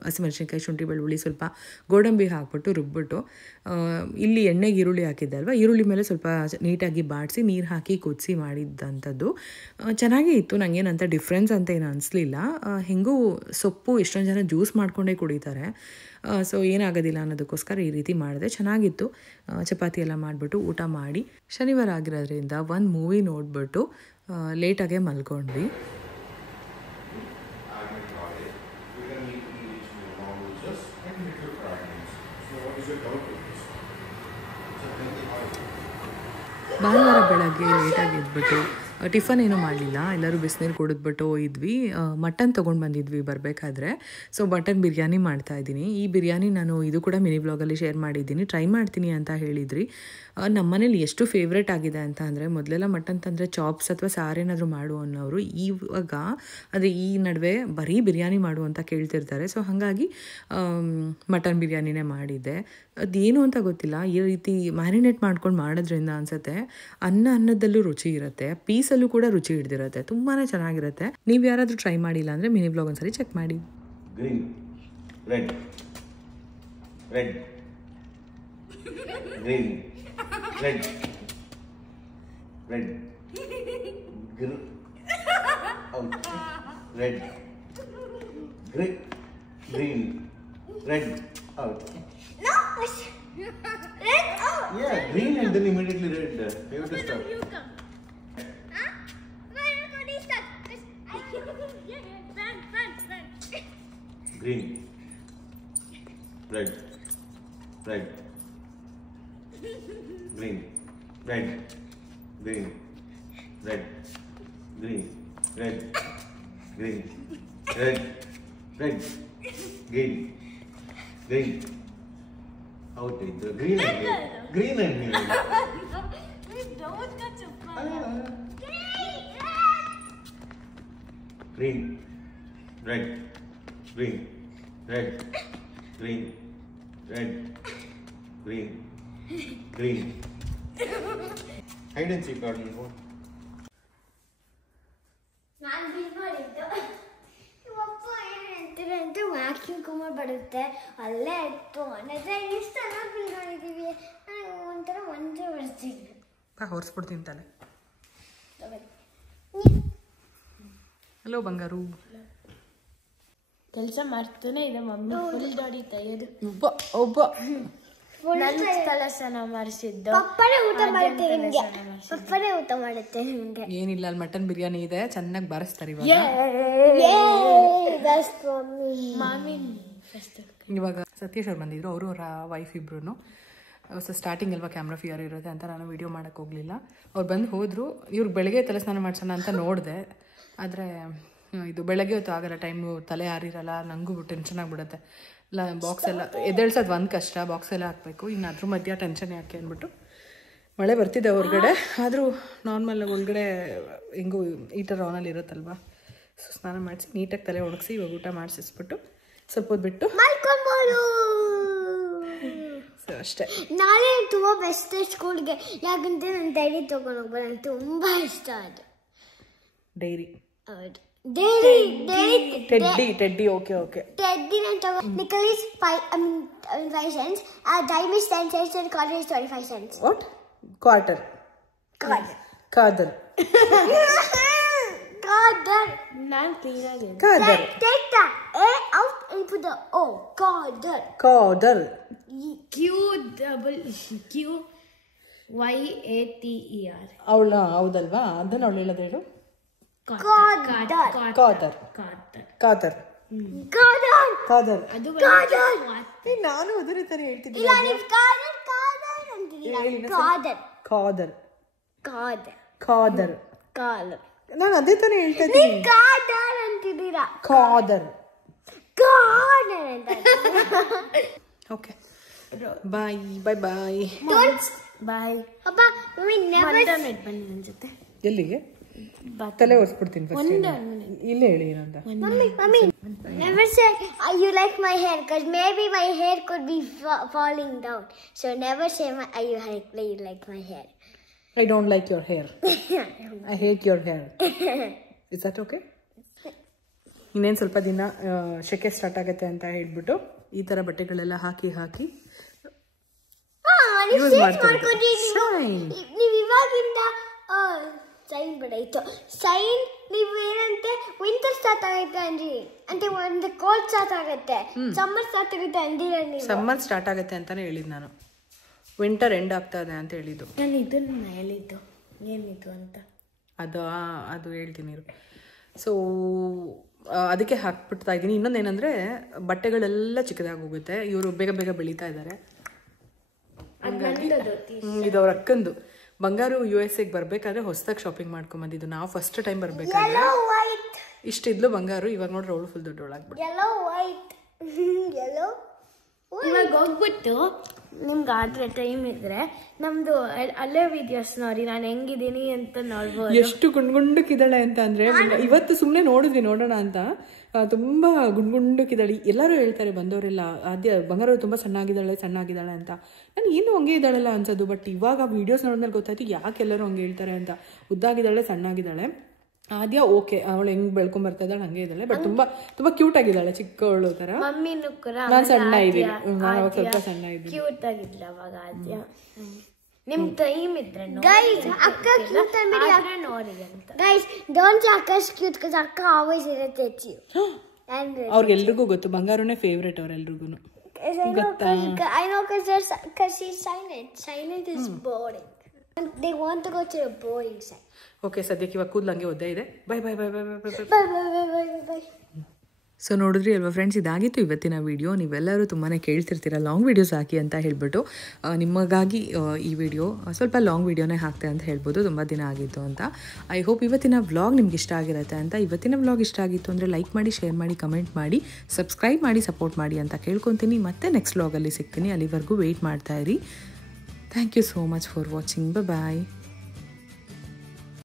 ಹಸಿಮೆಣಸಿನ್ಕಾಯಿ, ಶುಂಠಿ, ಬೆಳ್ಳುಳ್ಳಿ, ಸ್ವಲ್ಪ ಗೋಡಂಬಿ ಹಾಕ್ಬಿಟ್ಟು ರುಬ್ಬಿಟ್ಟು ಇಲ್ಲಿ ಎಣ್ಣೆಗೆ ಈರುಳ್ಳಿ ಹಾಕಿದ್ದೆ ಅಲ್ವಾ, ಈರುಳ್ಳಿ ಮೇಲೆ ಸ್ವಲ್ಪ ನೀಟಾಗಿ ಬಾಡಿಸಿ ನೀರು ಹಾಕಿ ಕುದಿಸಿ ಮಾಡಿದ್ದಂಥದ್ದು. ಚೆನ್ನಾಗೇ ಇತ್ತು, ನನಗೇನಂತ ಡಿಫ್ರೆನ್ಸ್ ಅಂತ ಏನು ಅನಿಸ್ಲಿಲ್ಲ. ಹೆಂಗೂ ಸೊಪ್ಪು ಎಷ್ಟೊಂದು ಜನ ಜ್ಯೂಸ್ ಮಾಡ್ಕೊಂಡೇ ಕುಡಿತಾರೆ, ಸೊ ಏನಾಗೋದಿಲ್ಲ ಅನ್ನೋದಕ್ಕೋಸ್ಕರ ಈ ರೀತಿ ಮಾಡಿದೆ. ಚೆನ್ನಾಗಿತ್ತು. ಚಪಾತಿ ಎಲ್ಲ ಮಾಡಿಬಿಟ್ಟು ಊಟ ಮಾಡಿ ಶನಿವಾರ ಆಗಿರೋದ್ರಿಂದ ಒಂದು ಮೂವಿ ನೋಡಿಬಿಟ್ಟು ಲೇಟಾಗೆ ಮಲ್ಕೊಂಡ್ವಿ. ಭಾನುವಾರ ಬೆಳಗ್ಗೆ ಲೇಟಾಗಿ ಎದ್ಬಿಟ್ಟು ಟಿಫನ್ ಏನೂ ಮಾಡಲಿಲ್ಲ, ಎಲ್ಲರೂ ಬಿಸಿನೀರು ಕುಡಿದ್ಬಿಟ್ಟು ಇದ್ವಿ. ಮಟನ್ ತೊಗೊಂಡು ಬಂದಿದ್ವಿ ಬರಬೇಕಾದ್ರೆ. ಸೊ ಮಟನ್ ಬಿರಿಯಾನಿ ಮಾಡ್ತಾಯಿದ್ದೀನಿ. ಈ ಬಿರಿಯಾನಿ ನಾನು ಇದು ಕೂಡ ಮಿನಿ ಬ್ಲಾಗಲ್ಲಿ ಶೇರ್ ಮಾಡಿದ್ದೀನಿ, ಟ್ರೈ ಮಾಡ್ತೀನಿ ಅಂತ ಹೇಳಿದ್ರಿ. ನಮ್ಮ ಮನೇಲಿ ಎಷ್ಟು ಫೇವ್ರೇಟ್ ಆಗಿದೆ ಅಂತ ಅಂದರೆ, ಮೊದಲೆಲ್ಲ ಮಟನ್ ತಂದರೆ ಚಾಪ್ಸ್ ಅಥವಾ ಸಾರೇನಾದರೂ ಮಾಡು ಅನ್ನೋರು, ಇವಾಗ ಅಂದರೆ ಈ ನಡುವೆ ಬರೀ ಬಿರಿಯಾನಿ ಮಾಡು ಅಂತ ಕೇಳ್ತಿರ್ತಾರೆ. ಸೊ ಹಾಗಾಗಿ ಮಟನ್ ಬಿರಿಯಾನಿನೇ ಮಾಡಿದ್ದೆ. ಅದೇನು ಅಂತ ಗೊತ್ತಿಲ್ಲ, ಈ ರೀತಿ ಮ್ಯಾರಿನೇಟ್ ಮಾಡ್ಕೊಂಡು ಮಾಡೋದ್ರಿಂದ ಅನಿಸುತ್ತೆ ಅನ್ನದಲ್ಲೂ ರುಚಿ ಇರುತ್ತೆ, ಪೀಸಲ್ಲೂ ಕೂಡ ರುಚಿ ಹಿಡ್ದಿರುತ್ತೆ, ತುಂಬಾ ಚೆನ್ನಾಗಿರುತ್ತೆ. ನೀವು ಯಾರಾದರೂ ಟ್ರೈ ಮಾಡಿಲ್ಲ ಅಂದರೆ ಮಿನಿ ಬ್ಲಾಗ್ ಒಂದ್ಸರಿ ಚೆಕ್ ಮಾಡಿ. Green, red, red, green, red, red, out, red, green, red, out. No, red out. Yeah, green and then immediately red. You have to stop. You come. Huh? Why are you going to start? Run. Green, red, red, green, red, green, red, green, red, green, red, red, green, green. Out it. The green and green. Green and green. We don't touch a Green, red, green, red, green, red, green, green. Hide and seek ಆಡಲಿಲ್ವಾ? ನಾನು ಬಿಲ್ ಮಾಡಿದ್ದು ಅಪ್ಪ ಏನಂತಾರೆ ಅಂತ ವ್ಯಾಕ್ಯೂಮ್ ಕುಮಾರ್ ಬರುತ್ತೆ ಅಲ್ಲೇ ಇತ್ತು ಅನ್ನೋದ್ರೆ ಇಷ್ಟೆಲ್ಲ ಬಿಲ್ ಮಾಡಿದ್ದೀವಿ. ಒಂಥರ ಒಂದೇ ಬರ್ತೀನಿ ಹೊರಿಸ್ಬಿಡ್ತೀನಿ ತಲೆ. ಹಲೋ ಬಂಗಾರು. ಕೆಲಸ ಮಾಡ್ತಾನೆ ಇದೆ ಮಮ್ಮಿ. ಫುಲ್ ದಾಡಿ ತೆಗೆದು ಒಬ್ಬ ನನ್ನ ಕಲಸನ ಮಾಡಿಸಿದ್ದು. ಪಪ್ಪನೇ ಊಟ ಮಾಡುತ್ತೆ ನಿಮಗೆ, ಪಪ್ಪನೇ ಊಟ ಮಾಡುತ್ತೆ ನಿಮಗೆ. ಏನಿಲ್ಲ, ಅಲ್ಲಿ ಮಟನ್ ಬಿರಿಯಾನಿ ಇದೆ, ಚೆನ್ನಾಗಿ ಬಾರಿಸ್ತಾರೆ ಇವಾಗ. ಸತೀಶ್ ಅವ್ರು ಬಂದಿದ್ರು, ಅವರು ಅವರ ವೈಫ್ ಇಬ್ರು. ಸೊ ಸ್ಟಾರ್ಟಿಂಗ್ ಅಲ್ವಾ ಕ್ಯಾಮ್ರಾ ಫಿಯರ್ ಇರುತ್ತೆ ಅಂತ ನಾನು ವೀಡಿಯೋ ಮಾಡೋಕ್ಕೆ ಹೋಗಲಿಲ್ಲ. ಅವ್ರು ಬಂದು ಹೋದರು. ಇವ್ರಿಗೆ ಬೆಳಗ್ಗೆ ತಲೆ ಸ್ನಾನ ಮಾಡ್ಸೋಣ ಅಂತ ನೋಡಿದೆ, ಆದರೆ ಇದು ಬೆಳಗ್ಗೆ ಹೊತ್ತು ಆಗಲ್ಲ, ಟೈಮು ತಲೆ ಯಾರಿರಲ್ಲ, ನನಗೂ ಟೆನ್ಷನ್ ಆಗಿಬಿಡುತ್ತೆ. ಬಾಕ್ಸ್ ಎಲ್ಲ ಎದ್ದೇಳ್ಸೋದು ಒಂದು ಕಷ್ಟ, ಬಾಕ್ಸ್ ಎಲ್ಲ ಹಾಕಬೇಕು. ಇನ್ನು ಅದ್ರ ಮಧ್ಯ ಟೆನ್ಷನ್ ಯಾಕೆ ಅಂದ್ಬಿಟ್ಟು ಮಳೆ ಬರ್ತಿದ್ದೆ ಹೊರಗಡೆ, ಆದರೂ ನಾರ್ಮಲ್ ಒಳಗಡೆ ಹೆಂಗೂ ಈಟರ್ ಆನಲ್ಲಿ ಇರುತ್ತಲ್ವ, ಸೊ ಸ್ನಾನ ಮಾಡಿಸಿ ನೀಟಾಗಿ ತಲೆ ಒಣಗಿಸಿ ಇವಾಗ ಊಟ ಮಾಡಿಸಿಸ್ಬಿಟ್ಟು ಸ್ವಲ್ಪ ಹೊತ್ತು ಬಿಟ್ಟು ಮಲ್ಕೊಳ್ಬೋದು. ಸೊ ಅಷ್ಟೇ. ನಾಳೆ ತುಂಬ ಬೆಸ್ಟ್ ಸ್ಕೂಲ್ಗೆ, ಯಾಕಂದ್ರೆ ನಾನು ಡೈರಿ ತೊಗೊಂಡು ಹೋಗ್ಬೋದು, ನಂಗೆ ತುಂಬ ಇಷ್ಟ ಅದು. ಡೈರಿ ಹೌದು, ಟೆಡ್ಡಿ. ಓಕೆ ಟೆಡ್ಡಿ ನಾನು ತಗೋ. ನಿಕಲ್ is 5 cents, dime is 10 cents, and quarter is 25 cents. What? Quarter. ಕಾದರ್. ನಾನು ಕ್ಲೀನಾಗಿ Take the A out and put the O. Khader. QYATER. ಹೌದಲ್ವಾ? ಅದನ್ನ ಅವಳು ಹೇಳೋದು ಹೇಳು. Kader. ನಾನು ಅದೇ ತರ ಹೇಳ್ತಿದ್ದೆ. ನಾನು ಅದೇ ತರ ಹೇಳ್ತಾ ಇದ್ದೀನಿ. ಖಾದರ್. ಓಕೆ, ಬಾಯ್. ಬಾಯ್. ಅಪ್ಪ, ಬನ್ನಿ ನನ್ನ ಜೊತೆ. ಎಲ್ಲಿಗೆ? ತಲೆ ಒರೆಸ್ಬಿಡ್ತೀನಿ ಫಸ್ಟ್. ಇಲ್ಲೇ ಹೇಳಿ ಏನಂತ. Mummy, never say you like my hair because maybe my hair could be falling down. So never say you like my hair. I don't like your hair. I hate your hair. Is that okay? ಇನ್ನೇನು ಸ್ವಲ್ಪ ದಿನ ಶೆಕೆ ಸ್ಟಾರ್ಟ್ ಆಗುತ್ತೆ ಅಂತ ಹೇಳ್ಬಿಟ್ಟು ಈ ಥರ ಬಟ್ಟೆಗಳೆಲ್ಲ ಹಾಕಿ ಯೂಸ್ ಮಾಡ್ತೀವಿ. ನೀವು ಇವಾಗಿಂದ ಸೈನ್ ಬಿಡಾಯ್ತು. ಸೈನ್ ನೀವು ಏನಂತೆ ವಿಂಟರ್ ಸ್ಟಾರ್ಟ್ ಆಗುತ್ತೆ ಅಂದ್ರಿ, అంటే ಒಂದು ಕೋಲ್ಡ್ ಸ್ಟಾರ್ಟ್ ಆಗುತ್ತೆ, ಸಮ್ಮರ್ ಸ್ಟಾರ್ಟ್ ಆಗುತ್ತೆ ಅಂದಿರ ನೀವು. ಸಮ್ಮರ್ ಸ್ಟಾರ್ಟ್ ಆಗುತ್ತೆ ಅಂತಾನೆ ಹೇಳಿದ್ದು ನಾನು, ವಿಂಟರ್ ಎಂಡ್ ಆಗ್ತಾ ಇದೆ ಅಂತ ಹೇಳಿದ್ದು. ನಾನು ಇದನ್ನ ಹೇಳಿದ್ದು ಏನಿದು ಅಂತ ಅದು ಹೇಳ್ತೀನಿ. ಸೊ ಅದಕ್ಕೆ ಹಾಕ್ಬಿಡ್ತಾ ಇದ್ದೀನಿ. ಇನ್ನೊಂದೇನೆಂದರೆ ಬಟ್ಟೆಗಳೆಲ್ಲ ಚಿಕ್ಕದಾಗಿ ಹೋಗುತ್ತೆ. ಇವರು ಬೇಗ ಬೇಗ ಬೆಳೀತಾ ಇದ್ದಾರೆ. ಇದು ಅವ್ರ ಅಕ್ಕಂದು. ಬಂಗಾರು USA ಬರಬೇಕಾದ್ರೆ ಹೊಸದಾಗಿ ಶಾಪಿಂಗ್ ಮಾಡ್ಕೊಂಬಂದಿದ್ದು. ನಾವು ಫಸ್ಟ್ ಟೈಮ್ ಬರಬೇಕಾದ್ರೆ ಇಷ್ಟಿದ್ಲು ಬಂಗಾರು. ಇವಾಗ ನೋಡ್ರೆ ಅವಳು ಫುಲ್ ದೊಡ್ಡವಳಾಗ್ಬಿಟ್ಟು. ಇವಾಗ ಹೋಗ್ಬಿಟ್ಟು ನಿಮ್ಗೆ ಆದ್ರೆ ಟೈಮ್ ಇದ್ರೆ ನಮ್ದು ಅಲ್ಲೇ ವಿಡಿಯೋಸ್ ನೋಡಿ ನಾನು ಹೆಂಗಿದ್ದೀನಿ ಅಂತ ನೋಡ್ಬೋದು. ಎಷ್ಟು ಗುಂಡ್ಗುಂಡಕ್ಕಿದ್ದಾಳೆ ಅಂತ ಅಂದ್ರೆ ಇವತ್ತು ಸುಮ್ಮನೆ ನೋಡೋಣ ಅಂತ ತುಂಬಾ ಗುಂಡ್ಗುಂಡಕ್ಕಿದ್ದಾಳೆ. ಎಲ್ಲರೂ ಹೇಳ್ತಾರೆ ಬಂದವರೆಲ್ಲ, ಬಂಗಾರ ತುಂಬಾ ಸಣ್ಣಾಗಿದ್ದಾಳೆ ಅಂತ. ನಾನು ಏನು ಹಂಗೆ ಇದ್ದಾಳಲ್ಲ ಅನ್ಸೋದು. ಬಟ್ ಇವಾಗ ವಿಡಿಯೋಸ್ ನೋಡಿದ್ಮೇಲೆ ಗೊತ್ತಾಯ್ತು ಯಾಕೆ ಎಲ್ಲರೂ ಹಂಗೆ ಹೇಳ್ತಾರೆ ಅಂತ. ಉದ್ದಾಗಿದ್ದಾಳೆ, ಸಣ್ಣಾಗಿದ್ದಾಳೆ. ಆದ್ಯ ಓಕೆ, ಅವಳು ಹೆಂಗ್ ಬೆಳ್ಕೊಂಡ್ ಬರ್ತಾ ಇದ್ದಾಳೆ ಹಂಗೆ ಇದ್ದಾಳೆ. ಬಟ್ ತುಂಬಾ ತುಂಬಾ ಕ್ಯೂಟ್ ಆಗಿದ್ದಾಳೆ, ಚಿಕ್ಕವಳು ತರ. ಮಮ್ಮಿನೂ ಕೂಡ ನಾನು ಸಣ್ಣ ಇದ್ದೀನಿ, ನಾನು ಸ್ವಲ್ಪ ಸಣ್ಣ ಇದ್ದೀನಿ. ಕ್ಯೂಟ್ ಆಗಿದ್ಲ ಅವಾಗ ಆದ್ಯ. ನಿಮ್ ಟೈಮ್ ಇದ್ರೆ ಗೈಸ್ ಅಕ್ಕ ಕ್ಯೂಟ್ ಅಂದ್ರೆ ನೋಡಿ ಅಂತ. ಗೈಸ್ ಡೋಂಟ್ say ಅಕ್ಕ is cute because ಅಕ್ಕ always irritates you. ಅವ್ರಿಗೆಲ್ರಿಗೂ ಗೊತ್ತು, ಬಂಗಾರನೇ favourite ಅವ್ರೆಲ್ರಿಗೂ. I know because she's silent. Silent is boring. They want to go to the boring side. Okay, ಸದ್ಯಕ್ಕೆ ಇವಾಗ ಕೂದಲು ಹಂಗೆ ಒದ್ದೆ ಇದೆ. Bye bye bye bye bye bye Bye. So ನೋಡಿದ್ರಿ ಅಲ್ವಾ ಫ್ರೆಂಡ್ಸ್, ಇದಾಗಿತ್ತು ಇವತ್ತಿನ ವಿಡಿಯೋ. ನೀವೆಲ್ಲರೂ ತುಂಬಾ ಕೇಳ್ತಿರ್ತೀರ ಲಾಂಗ್ ವೀಡಿಯೋಸ್ ಹಾಕಿ ಅಂತ ಹೇಳ್ಬಿಟ್ಟು. ನಿಮಗಾಗಿ ಈ ವಿಡಿಯೋ ಸ್ವಲ್ಪ ಲಾಂಗ್ ವೀಡಿಯೋನೇ ಹಾಕ್ತೆ ಅಂತ ಹೇಳ್ಬೋದು, ತುಂಬ ದಿನ ಆಗಿತ್ತು ಅಂತ. ಐ ಹೋಪ್ ಇವತ್ತಿನ ವ್ಲಾಗ್ ನಿಮ್ಗೆ ಇಷ್ಟ ಆಗಿರುತ್ತೆ ಅಂತ. ಇವತ್ತಿನ ವ್ಲಾಗ್ ಇಷ್ಟ ಆಗಿತ್ತು ಅಂದರೆ ಲೈಕ್ ಮಾಡಿ, ಶೇರ್ ಮಾಡಿ, ಕಮೆಂಟ್ ಮಾಡಿ, ಸಬ್ಸ್ಕ್ರೈಬ್ ಮಾಡಿ, ಸಪೋರ್ಟ್ ಮಾಡಿ ಅಂತ ಕೇಳ್ಕೊತೀನಿ. ಮತ್ತೆ ನೆಕ್ಸ್ಟ್ ವ್ಲಾಗಲ್ಲಿ ಸಿಗ್ತೀನಿ. ಅಲ್ಲಿವರೆಗೂ ವೆಯ್ಟ್ ಮಾಡ್ತಾಯಿರಿ. Thank you so much for watching. Bye.